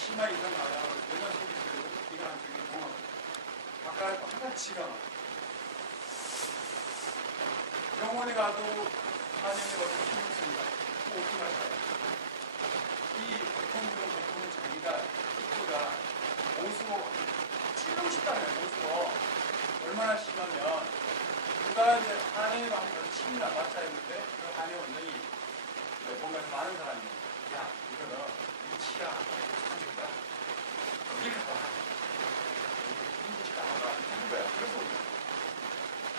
심한 이상 나가고 내가 속이 들리고 귀가 안 들리고 동하고 바깥에 항상 지가 막 병원에 가도 한영에 와서 신경 씁니다. 어떻게 할까요? 이 고통스러운 고통은 자기가 식구가 옷으로 찔르고 싶다는 옷으로 얼마나 심하면 누가 이제 한영에 가면 침이 나봤자 했는데 그 한영 원장이 뭔가 많은 사람이 야 이거는 이 치아 한국이다 여기 가봐 인구시 가봐 이런 거야. 그래서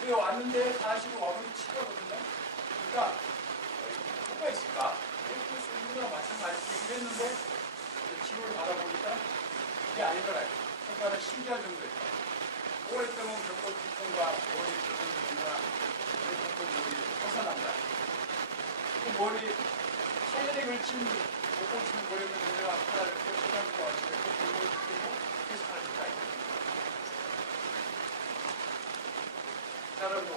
그래 왔는데 사실은 와보니 치거든요. 그러니까 뭐가 있을까? 이거랑 마찬가지지 그랬는데 치료를 받아보니까 그게 아니더라고요. 효과는 신기할 정도였다. 오랫동안 겪은 고통과 머리 겪은 고통과 머리 벗어난다. 그 머리 하늘에 걸친 못 고치는 머리를 내가 하나를 펴고 왔을 때 그 골목을 펴고 계속 하겠다. 이 사람도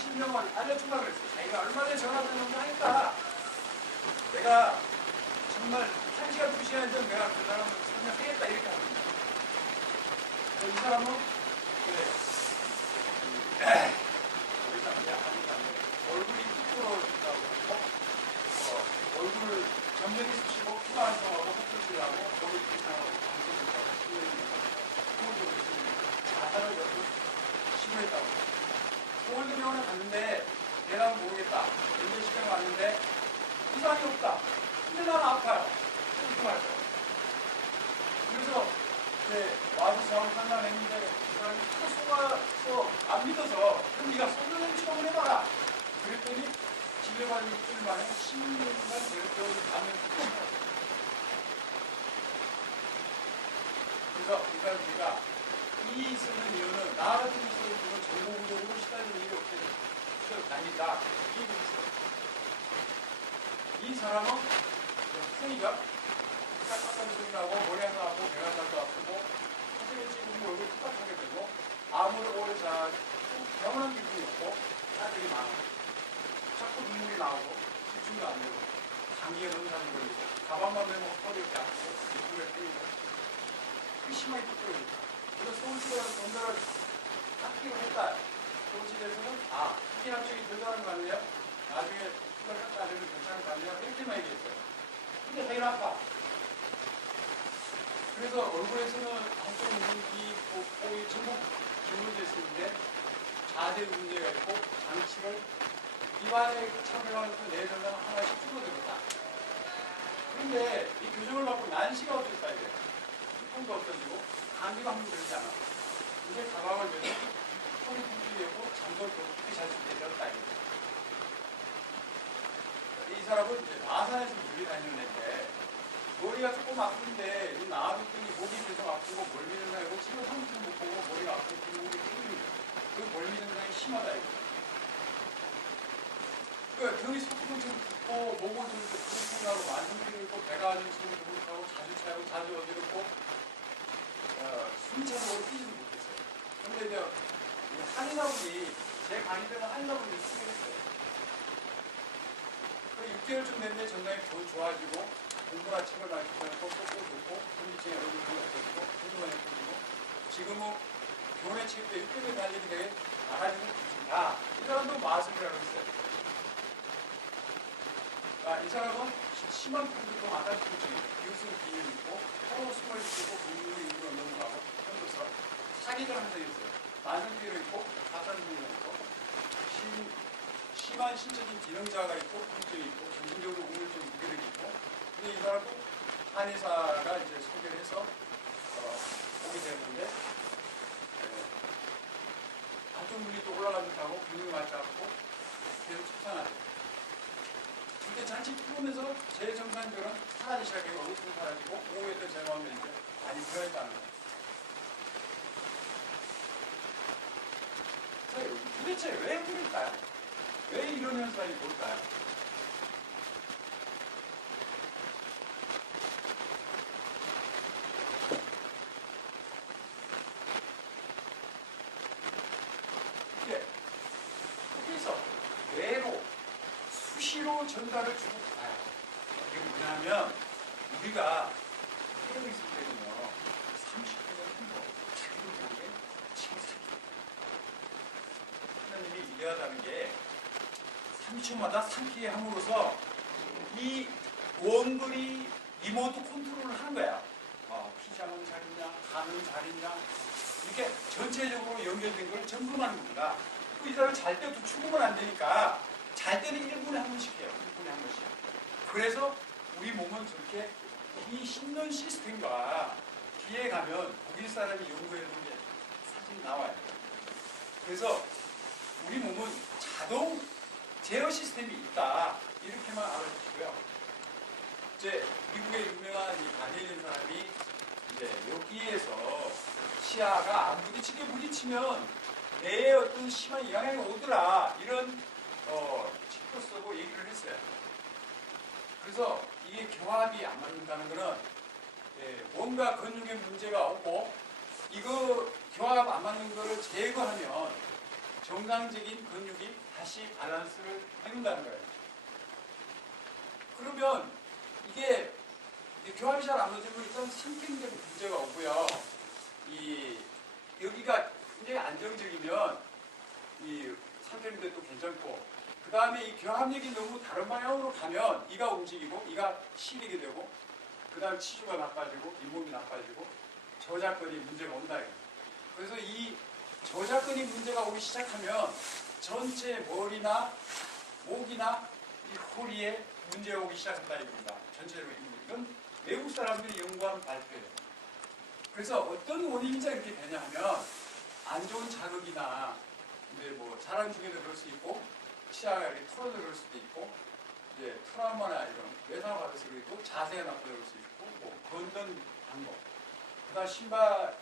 신명을 알려준다 그랬어요. 자기가 얼마 전에 전화했는지 하니까 내가 정말 1시간, 2시간 전 내가 그 사람을 설명하겠다 이렇게 하거든요. 이 사람은 얼굴이 부끄러워진다고 하고 얼굴을 점령이 쑤시고 피가 안 통하고 헛소리하고 머리 이상하고 방송을하고 자살을 여러 시도했다고. 서울대병원에 갔는데 내가 모르겠다. 연대 시간에 왔는데 이상이 없다. 근데 나는 아파요. 어떻게 할 거야? 그래서 와서 저하고 상담했는데 그 사람이 또 속아서 안 믿어서 그럼 네가 손을 치료를 해봐라. 그랬더니 집에 가서 일주일 만에 16년간 뇌병을 가면서 그래서 이 사람들이가 이 쓰는 이유는 나 같은 경우는 전공적으로 시달리는 일이 없게 시절 다니다. 이 사람은 학생이가 깍깍하게 소리 나고 머리 하나 아프고 배가 하나도 아프고 사진을 찍으면 얼굴 뚝딱하게 되고 암을 오래 자고 병원한 기분이 없고 사람들이 많아. 자꾸 눈물이 나오고 집중도 안 되고 감기에 너무 잘 걸리고 가방만 메고 허리 이렇게 아프고 눈물에 때리고 심하게 뚝뚝거리고 그래서 서울시에서 검사를 깎기로 했다. 서울시에서는 특기납증이 들어가는 거 아니에요? 나중에 수가 깎아주면 괜찮은 거 아니에요? 이렇게만 얘기했어요. 근데 자기는 아파. 그래서 얼굴에서는 한쪽 눈이 거의 전부 기울어져 있었는데 자세 문제가 있고 장치를 입안에 착용하면서 내전당 하나씩 줄어들었다. 그런데 이 교정을 받고 난시가 어땠다 이래. 통도 없어지고 감기가 한번 들지 않아. 근데 가방을 메고 손이 funktur이고 잠도 깊이 잘 수 있게 되었다 이래. 사람은 이제 나산에서 물리 다니는 애인데 머리가 조금 아픈데 나와줬더니 목이 계속 아프고 멀미는 나고 치료 상태도 못 보고 머리가 아프고 뒷목이 땡깁니다. 그 멀미는 상이 심하다 이거. 그 등이 소뚜껑처럼 붓고 목은 좀 붓고 만성피로 있고 배가 좀 부룩하고 자주 차고 자주 어지럽고 숨차도 뛰지도 못했어요. 근데 이제 한의사분이 제 강의들은 한의사분이 소개했어요. 6개월쯤 됐는데 정당이 더 좋아지고 공부나 책을 많이 듣고 꼭꼭 듣고 현지층에 얼굴이 어떠고 소중하게 보이고 지금은 교내 책 때 6개월 달리기 되게 나가지고 있습니다. 이 사람도 마술이라고 했어요. 이 사람은 심한 분들도 마다수증이 비웃음 기능이 있고 서로 숨을 쉬고 공부를 입으로 넘어가고 현도서 사기를 한 적이 있어요. 만성기로 있고 가산기로 있고 심한 신체적인 기능자가 있고 통증이 있고 정신적으로 우울증 무게력이 있고 근데 이 사람도 한의사가 이제 소개를 해서 오게 되었는데 한쪽 눈이 또 올라가는 듯하고 근육이 맞지 않고 계속 속상하죠. 근데 잔치 풀으면서 제 정상들은 사라지기 시작해요. 얼굴도 사라지고 오후에 또 제 마음에 이제 많이 변했다는 거예요. 도대체 왜 그럴까요? 왜 이런 현상이 볼까요? 여기서 뇌로 수시로 전달을 주고 가요. 이게 뭐냐면 우리가 깨어 있을 때는요 30분을 한번 자기도 모르게 침묵해요. 하나님이 이해하다는 게 3초마다 삼키게 함으로써 이 원근이 리모트 컨트롤을 하는 거야. 피장은 잘 있냐, 간은 잘 있냐, 이렇게 전체적으로 연결된 걸 점검하는 겁니다. 이 사람은 잘 때도 죽으면 안 되니까 잘 때는 1분에 한 번씩 해요. 1분에 한 번씩. 그래서 우리 몸은 저렇게 이 씹는 시스템과 뒤에 가면 독일 사람이 연구해놓은 게 사진 나와요. 그래서 우리 몸은 자동 제어 시스템이 있다. 이렇게만 알아주시고요. 이제 미국의 유명한 이 다니엘인 사람이 이제 여기에서 치아가 안 부딪히면 뇌에 어떤 심한 영향이 오더라. 이런 책도 쓰고 얘기를 했어요. 그래서 이게 교합이 안 맞는다는 거는 뭔가 근육에 문제가 없고 이거 교합 안 맞는 거를 제거하면 정상적인 근육이 다시 밸런스를 해준다는 거예요. 그러면 이게 교합이 잘 안 맞으면 일단 삼키는 데 문제가 없고요. 여기가 굉장히 안정적이면 이 삼키는 데도 괜찮고 그 다음에 이 교합력이 너무 다른 방향으로 가면 이가 움직이고 이가 실리게 되고 그 다음에 치주가 나빠지고 잇몸이 나빠지고 저작근이 문제가 온다. 그래서 이 저작근이 문제가 오기 시작하면 전체 머리나 목이나 이 허리에 문제가 오기 시작한다 이겁니다. 전체적으로 이건 외국 사람들이 연구한 발표예요. 그래서 어떤 원인인지 이렇게 되냐 하면 안 좋은 자극이나 근데 뭐 자랑 중에도 그럴 수 있고 치아가 이렇게 틀어져 그럴 수도 있고 이제 트라우마나 이런 외상을 받아서 그럴 수 있고 자세가 나빠져 그럴 수 있고 뭐 걷는 방법 그다음 신발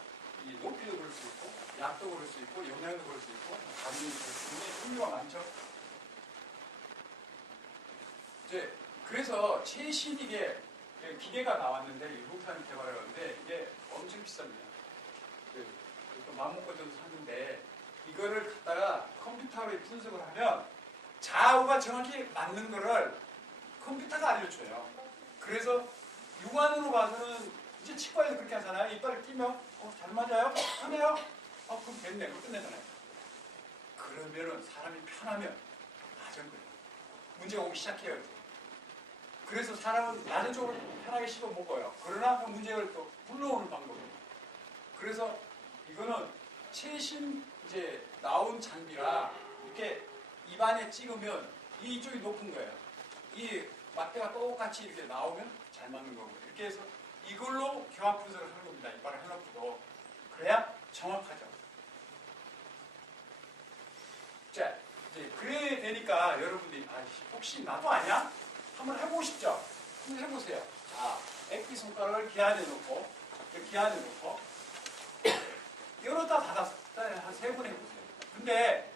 이 높이도 그럴 수 있고 약도 그럴 수 있고 영양도 그럴 수 있고 다른 굉장히 종류가 많죠. 이제 그래서 최신 이게 기계가 나왔는데 미국 사람이 개발하는데 이게 엄청 비쌉니다. 또 맘먹고 저도 샀는데 이거를 갖다가 컴퓨터로 분석을 하면 좌우가 정확히 맞는 거를 컴퓨터가 알려줘요. 그래서 육안으로 봐서는 이제 치과에서 그렇게 하잖아요. 이빨을 끼면 잘 맞아요? 하네요? 그럼 됐네. 그럼 끝내잖아요. 그러면은 사람이 편하면 낮은 거예요. 문제가 오기 시작해요. 이제. 그래서 사람은 낮은 쪽을 편하게 씹어 먹어요. 그러나 그 문제를 또 불러오는 방법이에요. 그래서 이거는 최신 이제 나온 장비라 이렇게 입안에 찍으면 이쪽이 높은 거예요. 이 막대가 똑같이 이렇게 나오면 잘 맞는 거고 이렇게 해서 이걸로 교합 분석을 하는 겁니다. 이빨을 해놓고도 그래야 정확하죠. 자, 이제 그래야 되니까 여러분들이 혹시 나도 아냐? 한번 해보고 싶죠? 한번 해보세요. 자, 액기 손가락을 기안에 놓고, 기안에 놓고, 열었다 닫았다 한 3번 해보세요. 근데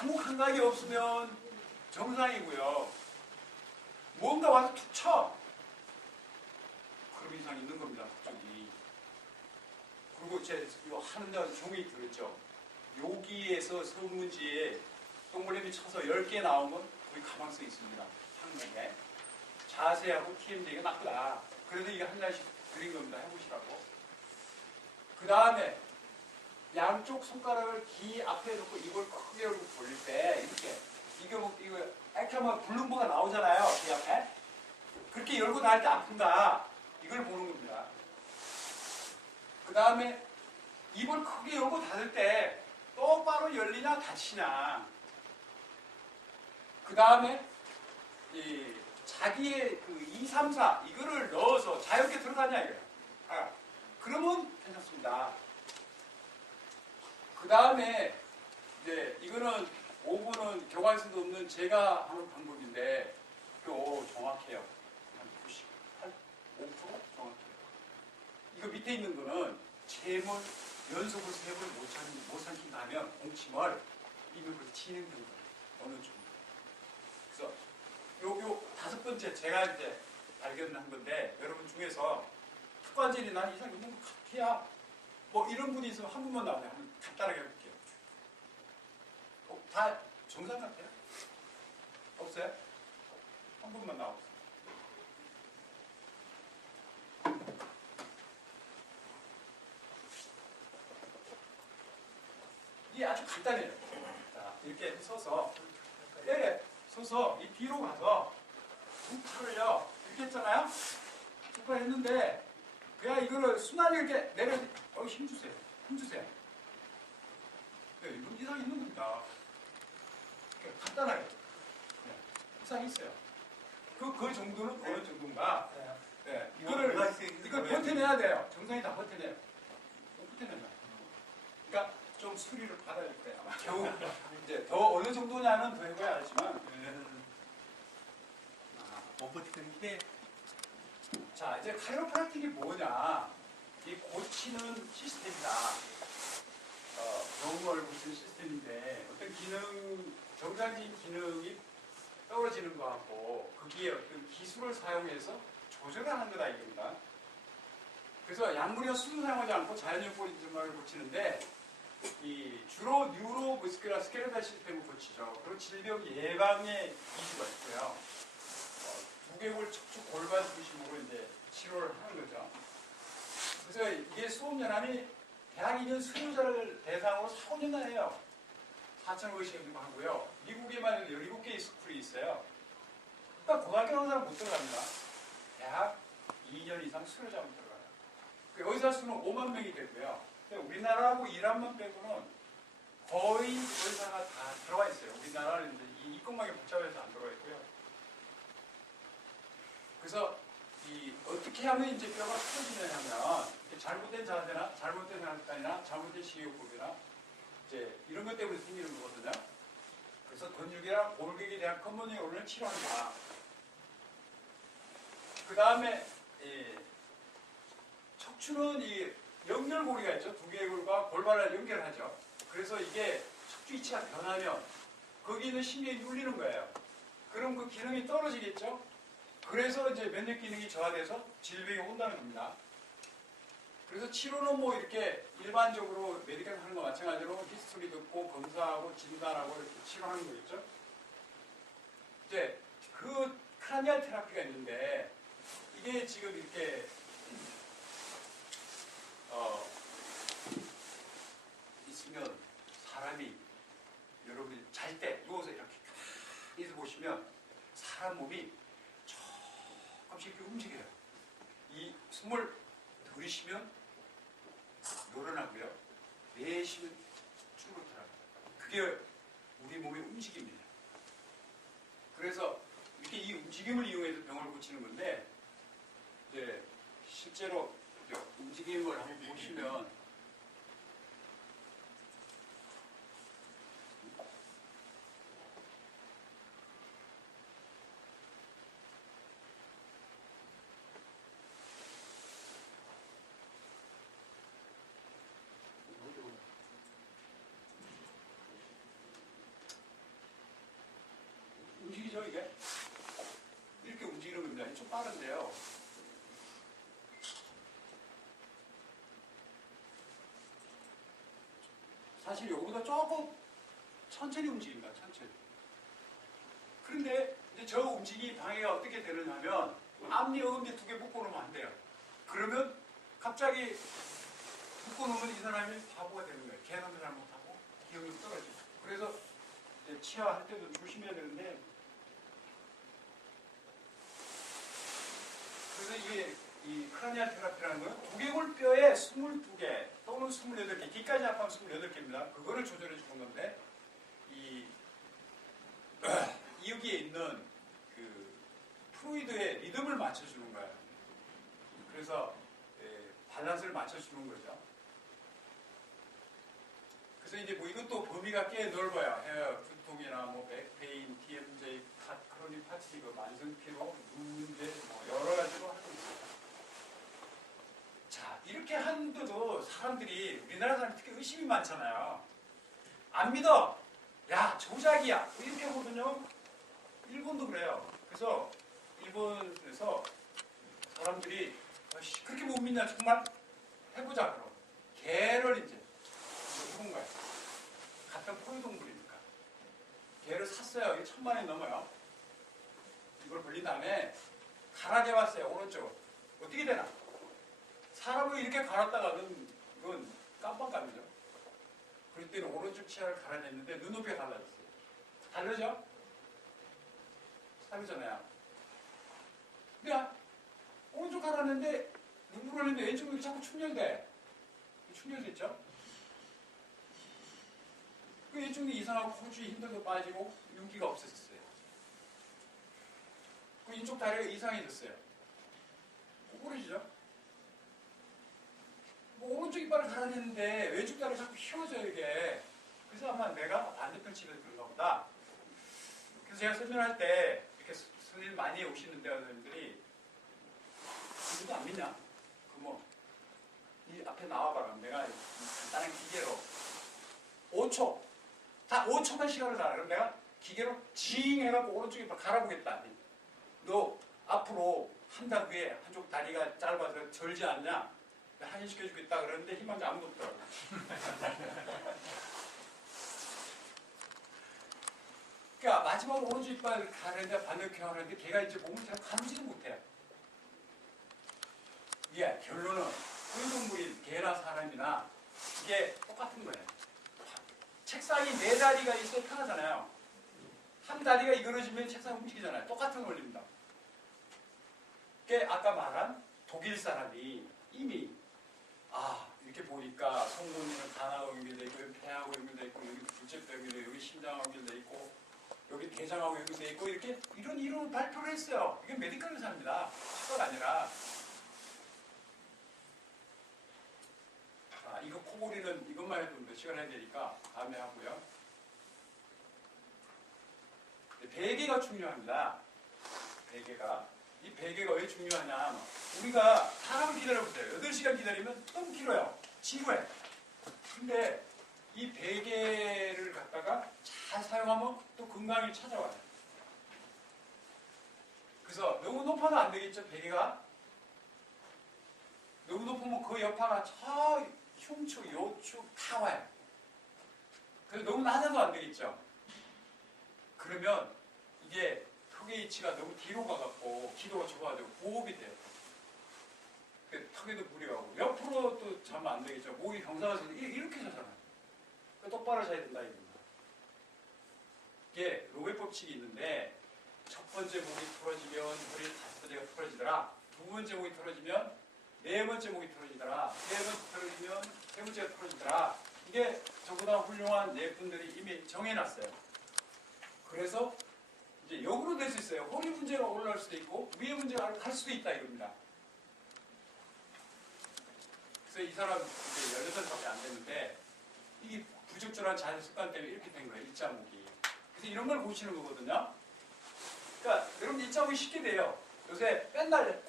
아무 감각이 없으면 정상이고요. 뭔가 와서 툭 쳐. 그럼 이상 있는 겁니다. 그쪽이. 그리고 제 하는 데 종이 들었죠. 여기에서 서문지에 동그라미 쳐서 10개 나오면 거기 가망성 있습니다. 항목에. 자세하고 TMD가 나쁘다. 그래서 이거 한 장씩 드린 겁니다. 해보시라고. 그 다음에 양쪽 손가락을 귀 앞에 놓고 이걸 크게 열고 돌릴 때 이거 이렇게 하면 블룸버가 나오잖아요. 귀 앞에. 그렇게 열고 닿을 때 아픈다. 이걸 보는 겁니다. 그 다음에 입을 크게 열고 닫을 때 똑바로 열리냐 닫히냐. 그 다음에 자기의 그 2, 3, 4 이거를 넣어서 자유롭게 들어가냐 이거예요. 그러면 괜찮습니다. 그 다음에 이제 이거는 5분은 교과서도 없는 제가 하는 방법인데 또 정확해요. 한 98, 5% 정확해요. 이거 밑에 있는 거는 잼을 연속으로 3번 못 삼킨다 하면 공침을 입으로 치는 경우가 어느 정도. 그래서 요 5번째 제가 이제 발견한 건데 여러분 중에서 특관절이나 이상 있는 거 같아야 뭐 이런 분이 있으면 한 분만 나오면 한번 간단하게 해볼게요. 다 정상 같아요? 없어요? 한 분만 나오세요. 이게 아주 간단해요. 자, 이렇게 서서 서서 이 뒤로 가서 두 팔을요 이렇게 했잖아요. 두 팔 했는데 그냥 이거를 순환이 이렇게 힘주세요. 힘주세요. 네, 이건 이상 있는 겁니다. 간단하게. 네, 이상 있어요. 그 정도는 어느 정도인가? 네, 이걸 버텨내야 돼요. 정상이 다 버텨내요. 버텨내요. 그러니까 좀 수리를 받아야 돼요. 아마 겨우 이제 더 어느 정도냐는 더 해봐야 알지만. 못 버티는 게 자, 이제 카이로프락틱이 뭐냐? 이 고치는 시스템이다. 병을 고치는 시스템인데 어떤 기능, 정상적인 기능이 떨어지는 것 같고 거기에 어떤 기술을 사용해서 조절을 하는 거다 이겁니다. 그래서 약물이나 수술 사용하지 않고 자연요법을 고치는데 주로 뉴로머스큘러 스켈레탈 시스템을 고치죠. 그리고 질병 예방에 이슈가 있고요. 두개골 척추 골반 중심으로 이제 치료를 하는 거죠. 그래서 이게 수업연합이 대학 2년 수료자를 대상으로 4년간 해요. 4,500시간 하고요. 미국에만 17개의 스쿨이 있어요. 그러니까 고등학교 나온 사람 못 들어갑니다. 대학 2년 이상 수료자만 들어가요. 그 의사 수는 5만 명이 되고요. 우리나라하고 이란만 빼고는 거의 의사가 다 들어와 있어요. 우리나라는 이제 이것만이 복잡해서 안 들어와 있고요. 그래서 어떻게 하면 이제 뼈가 풀어지냐 하면 잘못된 자세나 잘못된 생각이나 잘못된 식이요법이나 이제 이런 것 때문에 생기는 거거든요. 그래서 근육이랑 골격에 대한 컨버닝 오류를 치료한다. 그 다음에 척추는 이 연결고리가 있죠. 두개골과 골반을 연결하죠. 그래서 이게 척추 위치가 변하면 거기 있는 신경이 눌리는 거예요. 그럼 그 기능이 떨어지겠죠. 그래서 이제 면역 기능이 저하돼서 질병이 온다는 겁니다. 그래서 치료는 뭐 이렇게 일반적으로 메디컬 하는 거 마찬가지로 히스토리 듣고 검사하고 진단하고 이렇게 치료하는 거겠죠. 이제 그 크라니얼 테라피가 있는데 이게 지금 이렇게 있으면 사람이 여러분이 잘 때 누워서 이렇게 가만히 보시면 사람 몸이 조금씩 이렇게 움직여요. 이 숨을 들이쉬면 늘어나고요. 내쉬면 줄어들어요. 그게 우리 몸의 움직임이에요. 그래서 이렇게 이 움직임을 이용해서 병을 고치는 건데 이제 실제로 움직임을 한번 보시면 사실 요거보다 조금 천천히 움직입니다. 천천히. 그런데 이제 저 움직이 방해가 어떻게 되느냐면 앞니 어금니 두 개 묶어놓으면 안 돼요. 그러면 갑자기 묶어놓으면 이 사람이 바보가 되는 거예요. 계산도 잘못하고 기억력 떨어지고. 그래서 이제 치아할 때도 조심해야 되는데, 그래서 이게 이 크라니알 테라피라는 건 두개골뼈에 22개 또는 28개, 귀까지 합하면 28개입니다. 그거를 조절해 주는 건데, 여기에 있는 그 플루이드의 리듬을 맞춰주는 거예요. 그래서 밸런스를 맞춰주는 거죠. 그래서 이제 뭐 이것도 범위가 꽤 넓어요. 헤어, 두통이나 뭐 백페인, TMJ, 크로닉 파티그, 만성피로, 문제, 뭐 여러 가지로 하고 있어요. 자, 이렇게 하는데도 사람들이, 우리나라 사람이 특히 의심이 많잖아요. 안 믿어. 야, 조작이야. 이렇게 하거든요. 일본도 그래요. 그래서 일본에서 사람들이 그렇게 못 믿냐, 정말 해보자. 그럼 개를 이제 해본 거예요. 같은 포유동물이니까 개를 샀어요. 이게 1000만 원 넘어요. 이걸 벌린 다음에 갈아내 왔어요. 오른쪽 어떻게 되나? 사람을 이렇게 갈았다가는 그건 깜빡깜이죠. 그럴 때는 오른쪽 치아를 갈아냈는데 눈높이가 달라졌어요. 다르죠? 다르잖아요. 근데 오른쪽 갈았는데 눈물 흘리는데 왼쪽 눈이 자꾸 충혈돼. 충혈됐죠? 그 왼쪽 눈이 이상하고 호주에 힘들도 빠지고 윤기가 없어졌어요. 그 왼쪽 다리가 이상해졌어요. 꼬부러지죠? 뭐 오른쪽 이빨을 갈아냈는데 왼쪽 다리가 자꾸 휘어져요, 이게. 그래서 아마 내가 반대편 치료를 그런가 보다. 그래서 제가 설명할 때 이렇게 선생님 많이 오시는데 선생님들이 이것도 안 믿냐? 그 뭐 이 앞에 나와봐라. 내가 간단한 기계로 5초 다 5초만 시간을 달라. 그럼 내가 기계로 징 해갖고 오른쪽 이빨 갈아보겠다. 너 앞으로 한 달 후에 한쪽 다리가 짧아서 절지 않냐? 한인시켜주겠다 그러는데 희망자 아무도 없더라고요. 그러니까 마지막으로 오른쪽 이빨 가는데 반대쪽 하는데 걔가 이제 몸을 잘 가누지도 못해요. 예, 결론은 포유동물인 개나 사람이나 이게 똑같은 거예요. 책상이 4다리가 있어야 편하잖아요. 한 다리가 이그러지면 책상이 움직이잖아요. 똑같은 원리입니다. 그게 아까 말한 독일 사람이 이미 이렇게 보니까 송곳니는 간하고 연결되어 있고 여기 폐하고 연결되어 있고 여기 불cep도 연결되어 있고 여기 심장하고 연결되어 있고 여기 대장하고 연결되어 있고 이렇게 이런 이론을 발표를 했어요. 이게 메디컬 의사입니다. 치과가 아니라. 이거 코골이는 이것만 해도 몇 시간 해야 되니까 다음에 하고요. 베개가 중요합니다. 베개가. 이 베개가 왜 중요하냐? 우리가 사람을 기다려보세요. 8시간 기다리면 너무 길어요. 지루해. 근데 이 베개를 갖다가 잘 사용하면 또 건강이 찾아와요. 그래서 너무 높아도 안 되겠죠, 베개가? 너무 높으면 그 여파가 저 흉추, 요추 다 와요. 그래서 너무 낮아도 안 되겠죠. 그러면 이게 턱의 위치가 너무 뒤로 가갖고 기도가 좁아지고 호흡이 돼요. 턱에도 무리 가고 옆으로 또 자면 안 되겠죠. 목이 경사가 이렇게 자잖아요. 똑바로 자야 된다 이겁니다. 이게 로베 법칙이 있는데 첫 번째 목이 풀어지면 허리 5번째가 풀어지더라. 두 번째 목이 풀어지면 네 번째 목이 풀어지더라. 세 번째 풀어지면 세 번째가 풀어지더라. 이게 저보다 훌륭한 예분들이 이미 정해놨어요. 그래서 이제 역으로 될 수 있어요. 허리 문제가 올라올 수도 있고 위에 문제가 갈 수도 있다 이겁니다. 그래서 이 사람 이제 18살밖에 안 됐는데 이게 부적절한 자세 습관 때문에 이렇게 된 거예요. 일자목이. 그래서 이런 걸 보시는 거거든요. 그러니까 여러분 일자목이 쉽게 돼요. 요새 맨날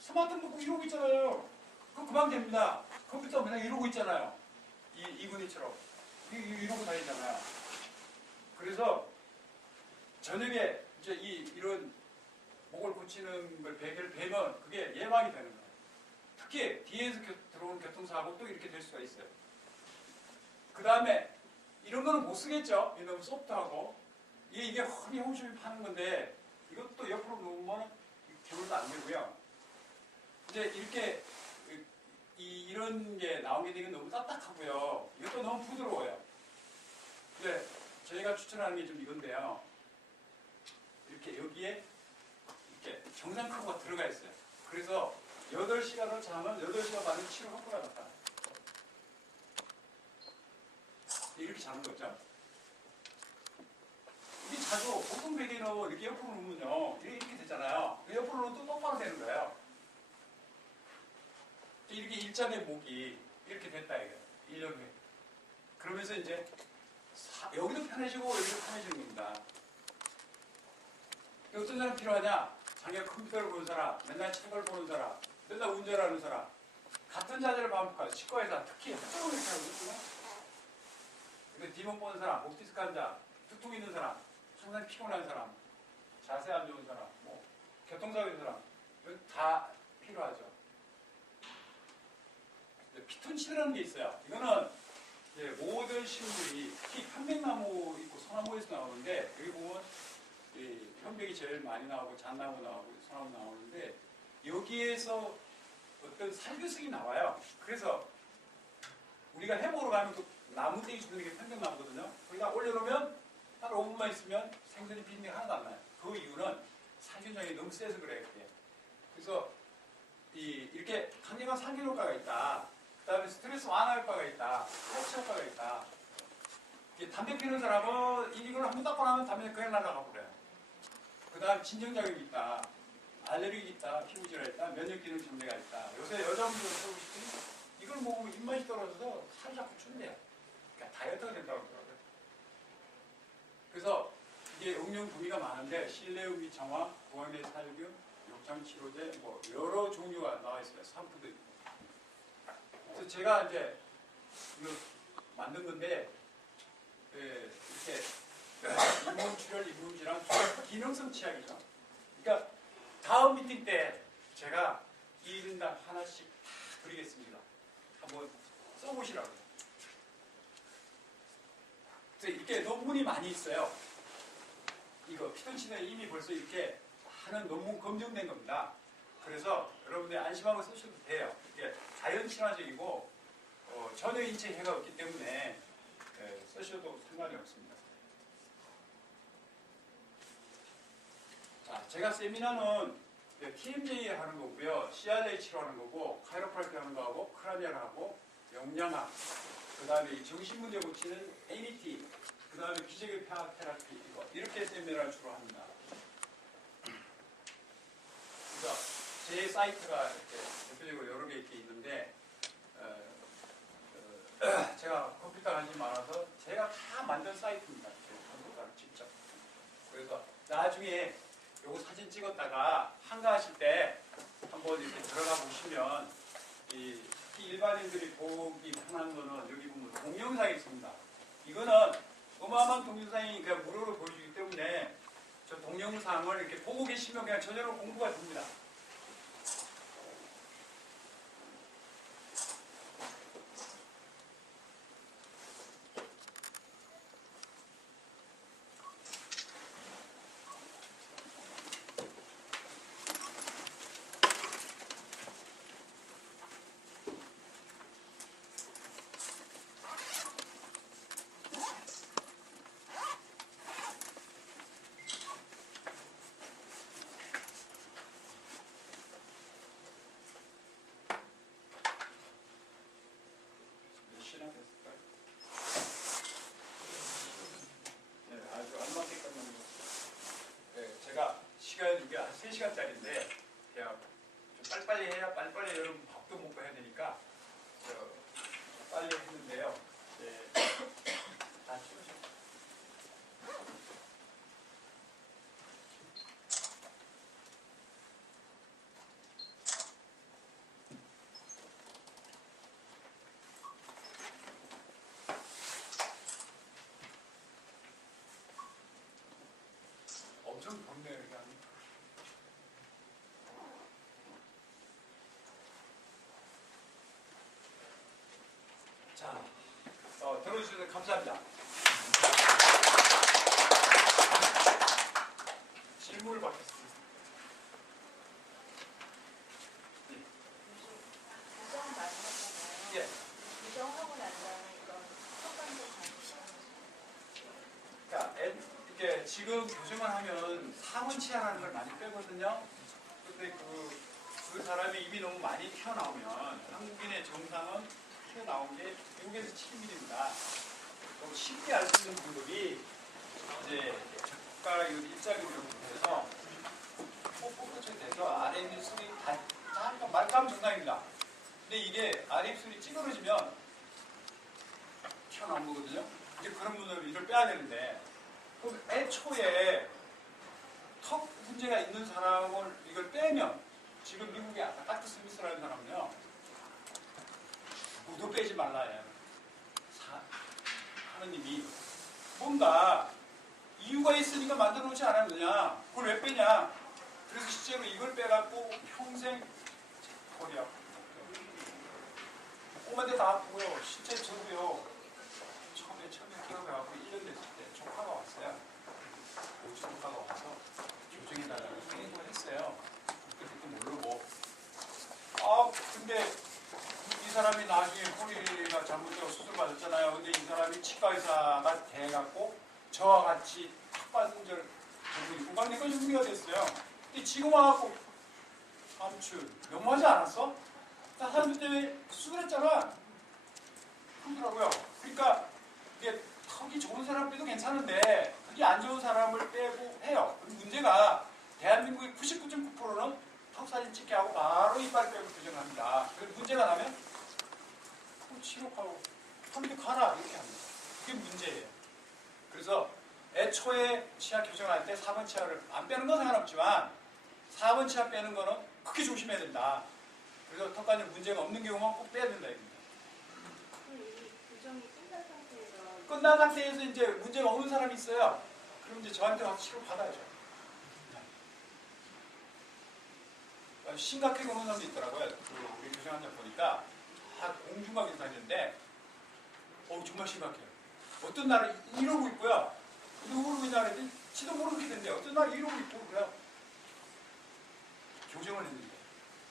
스마트폰 보고 이러고 있잖아요. 그거 그만 됩니다. 컴퓨터 맨날 이러고 있잖아요. 이분이처럼 이러고 다니잖아요. 그래서 저녁에 이제 이런 목을 고치는 걸 베개를 베면 그게 예방이 되는 거예요. 특히 뒤에서 들어온 교통사고 또 이렇게 될 수가 있어요. 그 다음에 이런 거는 못 쓰겠죠. 이게 너무 소프트하고. 이게 흔히 홈쇼핑 파는 건데 이것도 옆으로 놓으면 기울도 안 되고요. 이제 이렇게 이런 게 나온 게 되게 너무 딱딱하고요. 이것도 너무 부드러워요. 근데 저희가 추천하는 게 좀 이건데요. 이렇게 여기에 이렇게 정상 커브가 들어가 있어요. 그래서 8시간을 자면 8시간 만에 치료 효과가 나타나요. 이렇게 자는 거죠. 이게 자주 보통 베개는 이렇게 옆으로 놓으면요. 이렇게 되잖아요. 옆으로 놓으면 또 똑바로 되는 거예요. 이렇게 일자된 목이 이렇게 됐다 이거예요. 1년 후에. 그러면서 이제 여기도 편해지고 여기도 편해지는 겁니다. 어떤 사람 필요하냐? 자기가 컴퓨터를 보는 사람, 맨날 책을 보는 사람, 맨날 운전하는 사람, 같은 자세를 반복하는 치과의사, 특히 학교를 이렇게 하거든요. 근데 뒷목 보는 사람, 목 디스크 환자, 두통 있는 사람, 항상 피곤한 사람, 자세 안 좋은 사람, 뭐 교통사고 있는 사람, 이건 다 필요하죠. 피톤치드라는 게 있어요. 이거는 모든 식물이 특히 편백나무 있고 소나무에서 나오는데 여기 보면 편백이 제일 많이 나오고 잣나무 나오고 소나무 나오는데 여기에서 어떤 살균성이 나와요. 그래서 우리가 해먹으러 가면 그 나무떼기 주는 게 편백나무거든요. 거기다 올려놓으면 한 5분만 있으면 생선이 비린내가 하나도 안 나요. 그 이유는 살균력이 너무 세서 그래요. 그게. 그래서 이렇게 강력한 살균 효과가 있다. 그 다음에 스트레스 완화 효과가 있다. 탈취 효과가 있다. 담배 피우는 사람은 이걸 한번 닦고 나면 담배 그냥 날아가 버려요. 그 다음 진정작용이 있다. 알레르기 있다. 피부질환 있다. 면역기능 정제가 있다. 요새 여자분들 쓰고 싶으니 이걸 먹으면 입맛이 떨어져서 살이 자꾸 춘대요. 그러니까 다이어트가 된다고 그러더라고요. 그래서 이게 응용 부위가 많은데 실내음미 정화, 고환의 살균, 욕창 치료제 뭐 여러 종류가 나와 있어요. 상품도 있고. 그래서 제가 이제 이거 만든 건데 이렇게 인문출혈, 인문질환, 기능성 치약이죠. 그러니까 다음 미팅 때 제가 1인당 하나씩 다 드리겠습니다. 한번 써보시라고요. 그래서 이렇게 논문이 많이 있어요. 이거 피톤치드는 이미 벌써 이렇게 많은 논문 검증된 겁니다. 그래서 여러분들 안심하고 쓰셔도 돼요. 이게 자연 친화적이고 전혀 인체 해가 없기 때문에 쓰셔도 상관이 없습니다. 자, 제가 세미나는 TMJ 하는 거고요, CRA 치료하는 거고, 카이로프라틱 하는 거하고, 크라니얼 하고, 영양학, 그 다음에 정신문제 고치는 ADT, 그 다음에 기저귀 폐학 테라피 이렇게 세미나를 주로 합니다. 그래서 제 사이트가 이렇게 대표적으로 여러 개 이렇게 있는데 제가 컴퓨터 관심이 많아서 제가 다 만든 사이트입니다. 컴퓨터를 직접. 그래서 나중에 요거 사진 찍었다가 한가하실 때 한번 이렇게 들어가 보시면 특히 일반인들이 보기 편한 거는 여기 보면 동영상이 있습니다. 이거는 어마어마한 동영상이 그냥 무료로 보여주기 때문에 저 동영상을 이렇게 보고 계시면 그냥 저절로 공부가 됩니다. 주셔서 감사합니다. 질문을 받겠습니다. 부정 말씀하셨잖아요. 예. 부정하고 난 다음에 이건 턱관절 반드시 그러니까 이게 지금 교정을 하면 상원치아라는 걸 많이 빼거든요. 근데 그 사람이 입이 너무 많이 튀어나오면 한국인의 정상은 튀어나온 게 6에서 7mm입니다. 그럼 쉽게 알 수 있는 방법이 이제 젓가락 일자리로 해서 뽁뽁poč에 대서 아래 있는 술이 다 잠깐 말까면 정상입니다. 근데 이게 아래 입술이 찌그러지면 튀어나온 거거든요. 이제 그런 분들은 이걸 빼야 되는데 그럼 애초에 턱 문제가 있는 사람을 이걸 빼면 지금 미국의 아카트 스미스라는 사람은요 모두 빼지 말라 해요. 하느님이 뭔가 이유가 있으니까 만들어 놓지 않았느냐, 그걸 왜 빼냐. 그래서 실제로 이걸 빼갖고 평생 허리 아프고 꼬마한테 다 아프고요. 실제 저도요 처음에 기억해갖고 1년 됐을 때 조카가 왔어요. 오지 조카가 와서 교정해달라고 행동을 했어요. 그때도 모르고 근데 이 사람이 나중에 허리가 잘못되고 수술받았잖아요. 근데 이 사람이 치과 의사가 돼갖고 저와 같이 턱관절 공간내과 전문의가 됐어요. 근데 지금 와갖고 삼촌 너무하지 않았어? 나 사람들 때문에 수술했잖아. 그러더라고요. 그러니까 이게 턱이 좋은 사람 빼도 괜찮은데 턱이 안 좋은 사람을 빼고 해요. 문제가 대한민국의 99.9%는 턱 사진 찍게 하고 바로 이빨 빼고 교정을 합니다. 그래서 문제가 나면 치료하고 턱이 가라 이렇게 합니다. 그게 문제예요. 그래서 애초에 치아 교정할 때 4번 치아를 안 빼는 건 상관없지만 4번 치아 빼는 거는 크게 조심해야 된다. 그래서 턱관절 문제가 없는 경우만 꼭 빼야 된다 입니다. 부정이 끝난 상태에서 끝난 상태에서 이제 문제가 없는 사람이 있어요. 그럼 이제 저한테 와서 치료 받아야죠. 심각하게 오는 사람도 있더라고요. 우리 교정환자 보니까 다 공중각 인상인데 정말 심각해요. 어떤 날은 이러고 있고요. 누구를 그냥 했더니 지도 모르겠는데 어떤 날 이러고 있고 그래요. 교정을 했는데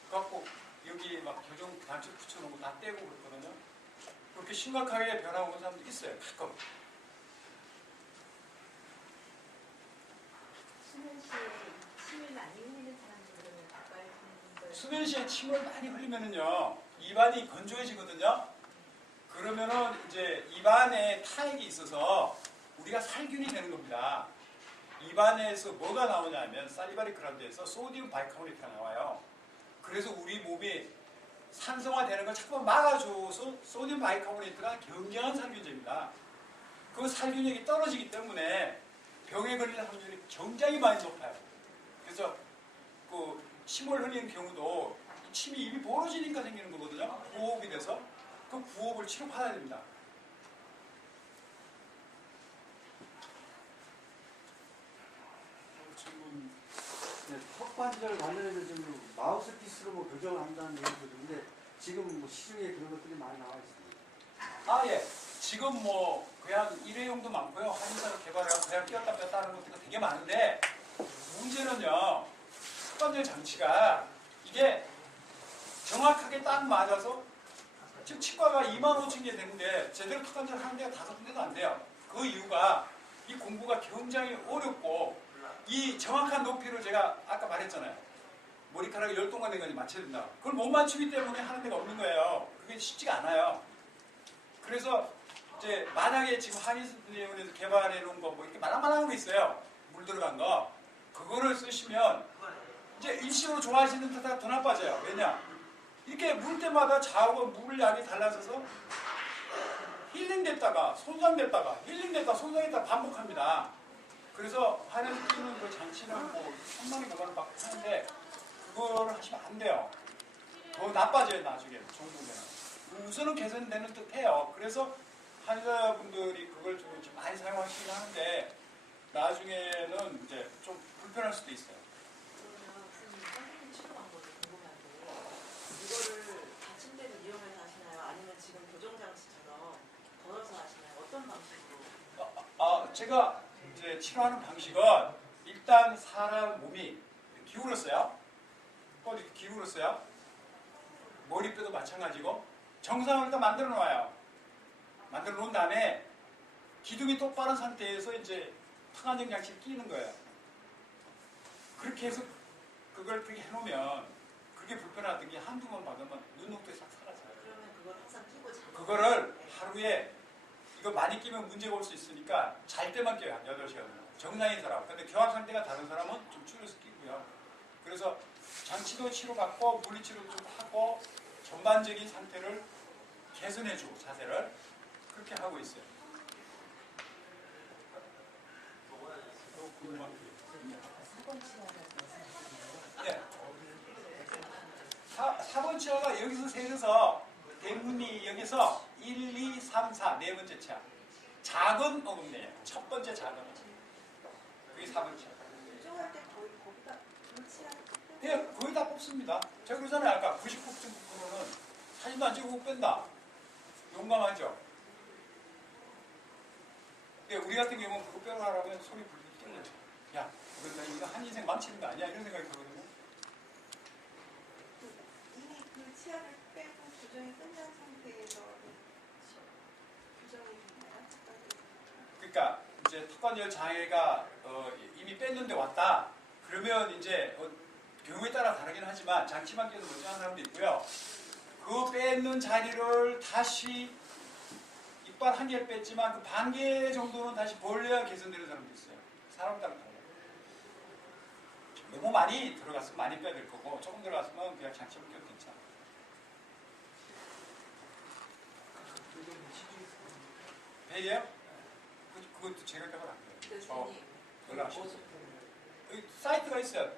그래갖고 여기 막 교정 단추 붙여놓고 다 떼고 그랬거든요. 그렇게 심각하게 변하고 온 사람도 있어요. 가끔. 수면 시에 침을 많이 흘리는 사람들은 아까 했던 분들 수면 시에 침을 많이 흘리면은요 입안이 건조해지거든요. 그러면은 이제 입안에 타액이 있어서 우리가 살균이 되는 겁니다. 입안에서 뭐가 나오냐면 살리바리 그란드에서 소디움 바이카보네이트가 나와요. 그래서 우리 몸이 산성화되는 걸 자꾸 막아줘서 소디움 바이카보네이트가 굉장한 살균제입니다. 그 살균력이 떨어지기 때문에 병에 걸릴 확률이 굉장히 많이 높아요. 그래서 그 침을 흘리는 경우도 침이 입이 벌어지니까 생기는 거거든요. 부호흡이 돼서 그 부호흡을 치료받아야 됩니다. 질문. 네, 턱관절 관련해서 지금 마우스피스로 뭐 교정을 한다는 얘기도 있는데 지금 뭐 시중에 그런 것들이 많이 나와 있습니다. 예. 지금 뭐 그냥 일회용도 많고요. 한의사로 개발해서 그냥 끼웠다 뺐다 하는 것도 되게 많은데 문제는요. 턱관절 장치가 이게 정확하게 딱 맞아서 지금 치과가 25,000개 되는데 제대로 턱관절 하는 데가 5군데도 안 돼요. 그 이유가 이 공부가 굉장히 어렵고 이 정확한 높이를 제가 아까 말했잖아요. 머리카락이 열동간 된까지 맞춰야 된다. 그걸 못 맞추기 때문에 하는 데가 없는 거예요. 그게 쉽지가 않아요. 그래서 이제 만약에 지금 한의원에서 개발해 놓은 거 뭐 이렇게 말랑말랑한 거 있어요. 물 들어간 거. 그거를 쓰시면 이제 일시적으로 좋아하시는 데다가 더 나빠져요. 왜냐? 이렇게 물 때마다 좌우가 물 양이 달라져서 힐링됐다가 손상됐다가 힐링됐다가 손상했다가 반복합니다. 그래서 한의원에서 끼는 그 장치는 뭐 천만이 그거를 막 하는데 그거를 하시면 안 돼요. 더 나빠져요 나중에 종국에는. 우선은 개선되는 듯해요. 그래서 한의사분들이 그걸 좀 많이 사용하시긴 하는데 나중에는 이제 좀 불편할 수도 있어요. 그러면 선생님 치료 방법이 궁금한데 이거를 다친 데를 이용해서 하시나요? 아니면 지금 교정장치처럼 걸어서 하시나요? 어떤 제가 이제 치료하는 방식은 일단 사람 몸이 기울었어요. 꼬리 기울었어요. 머리뼈도 마찬가지고 정상을 일단 만들어 놔요. 만들어 놓은 다음에 기둥이 똑바른 상태에서 이제 턱안정 장치를 끼는 거예요. 그렇게 해서 그걸 그렇게 해놓으면 그게 불편하던 게 한두 번 받으면 눈녹토에 싹 사라져요. 그러면 그걸 항상 끼고 자요. 그거를 하루에 이거 많이 끼면 문제가 올 수 있으니까 잘 때만 껴요. 8시간. 정상인 사람. 근데 교합 상태가 다른 사람은 좀 줄여서 끼고요. 그래서 장치도 치료받고 물리치료 좀 하고 전반적인 상태를 개선해주고 자세를 그렇게 하고 있어요. 네. 4번 치아가 여기서 세려서 대문이 여기서 1, 2, 3, 4 네 번째 치아. 작은 어금니예요. 첫 번째 작은 어금니. 그게 4번 치아. 교정할 때 거의 거기다 물치하는 예, 거의 다 뽑습니다. 제가 그러잖아요. 아까 99.9%는 사진도 안 찍고 뺀다. 용감하죠? 예, 우리 같은 경우는 그거 빼고 하라면 소리 불리기 뚫려죠. 야, 이거 한 인생 망치는 거 아니야? 이런 생각이 들거든요. 이미 그 치아를 빼고 교정이 끝난 상태에서 교정이 됐나요? 그러니까 이제 턱관절 장애가 이미 뺐는데 왔다. 그러면 이제 경우에 따라 다르긴 하지만 장치만 껴도 멀쩡한 사람도 있고요. 그 뺏는 자리를 다시 이빨 한 개를 뺐지만 그 반 개 정도는 다시 벌려야 개선되는 사람도 있어요. 사람 따라 달라요. 너무 많이 들어갔으면 많이 빼야 될 거고 조금 들어갔으면 그냥 장치만 껴도 괜찮아요. 배예요? 그것도 제가 껴도 안 돼요. 교수님 연락하시면 돼요. 여기 사이트가 있어요.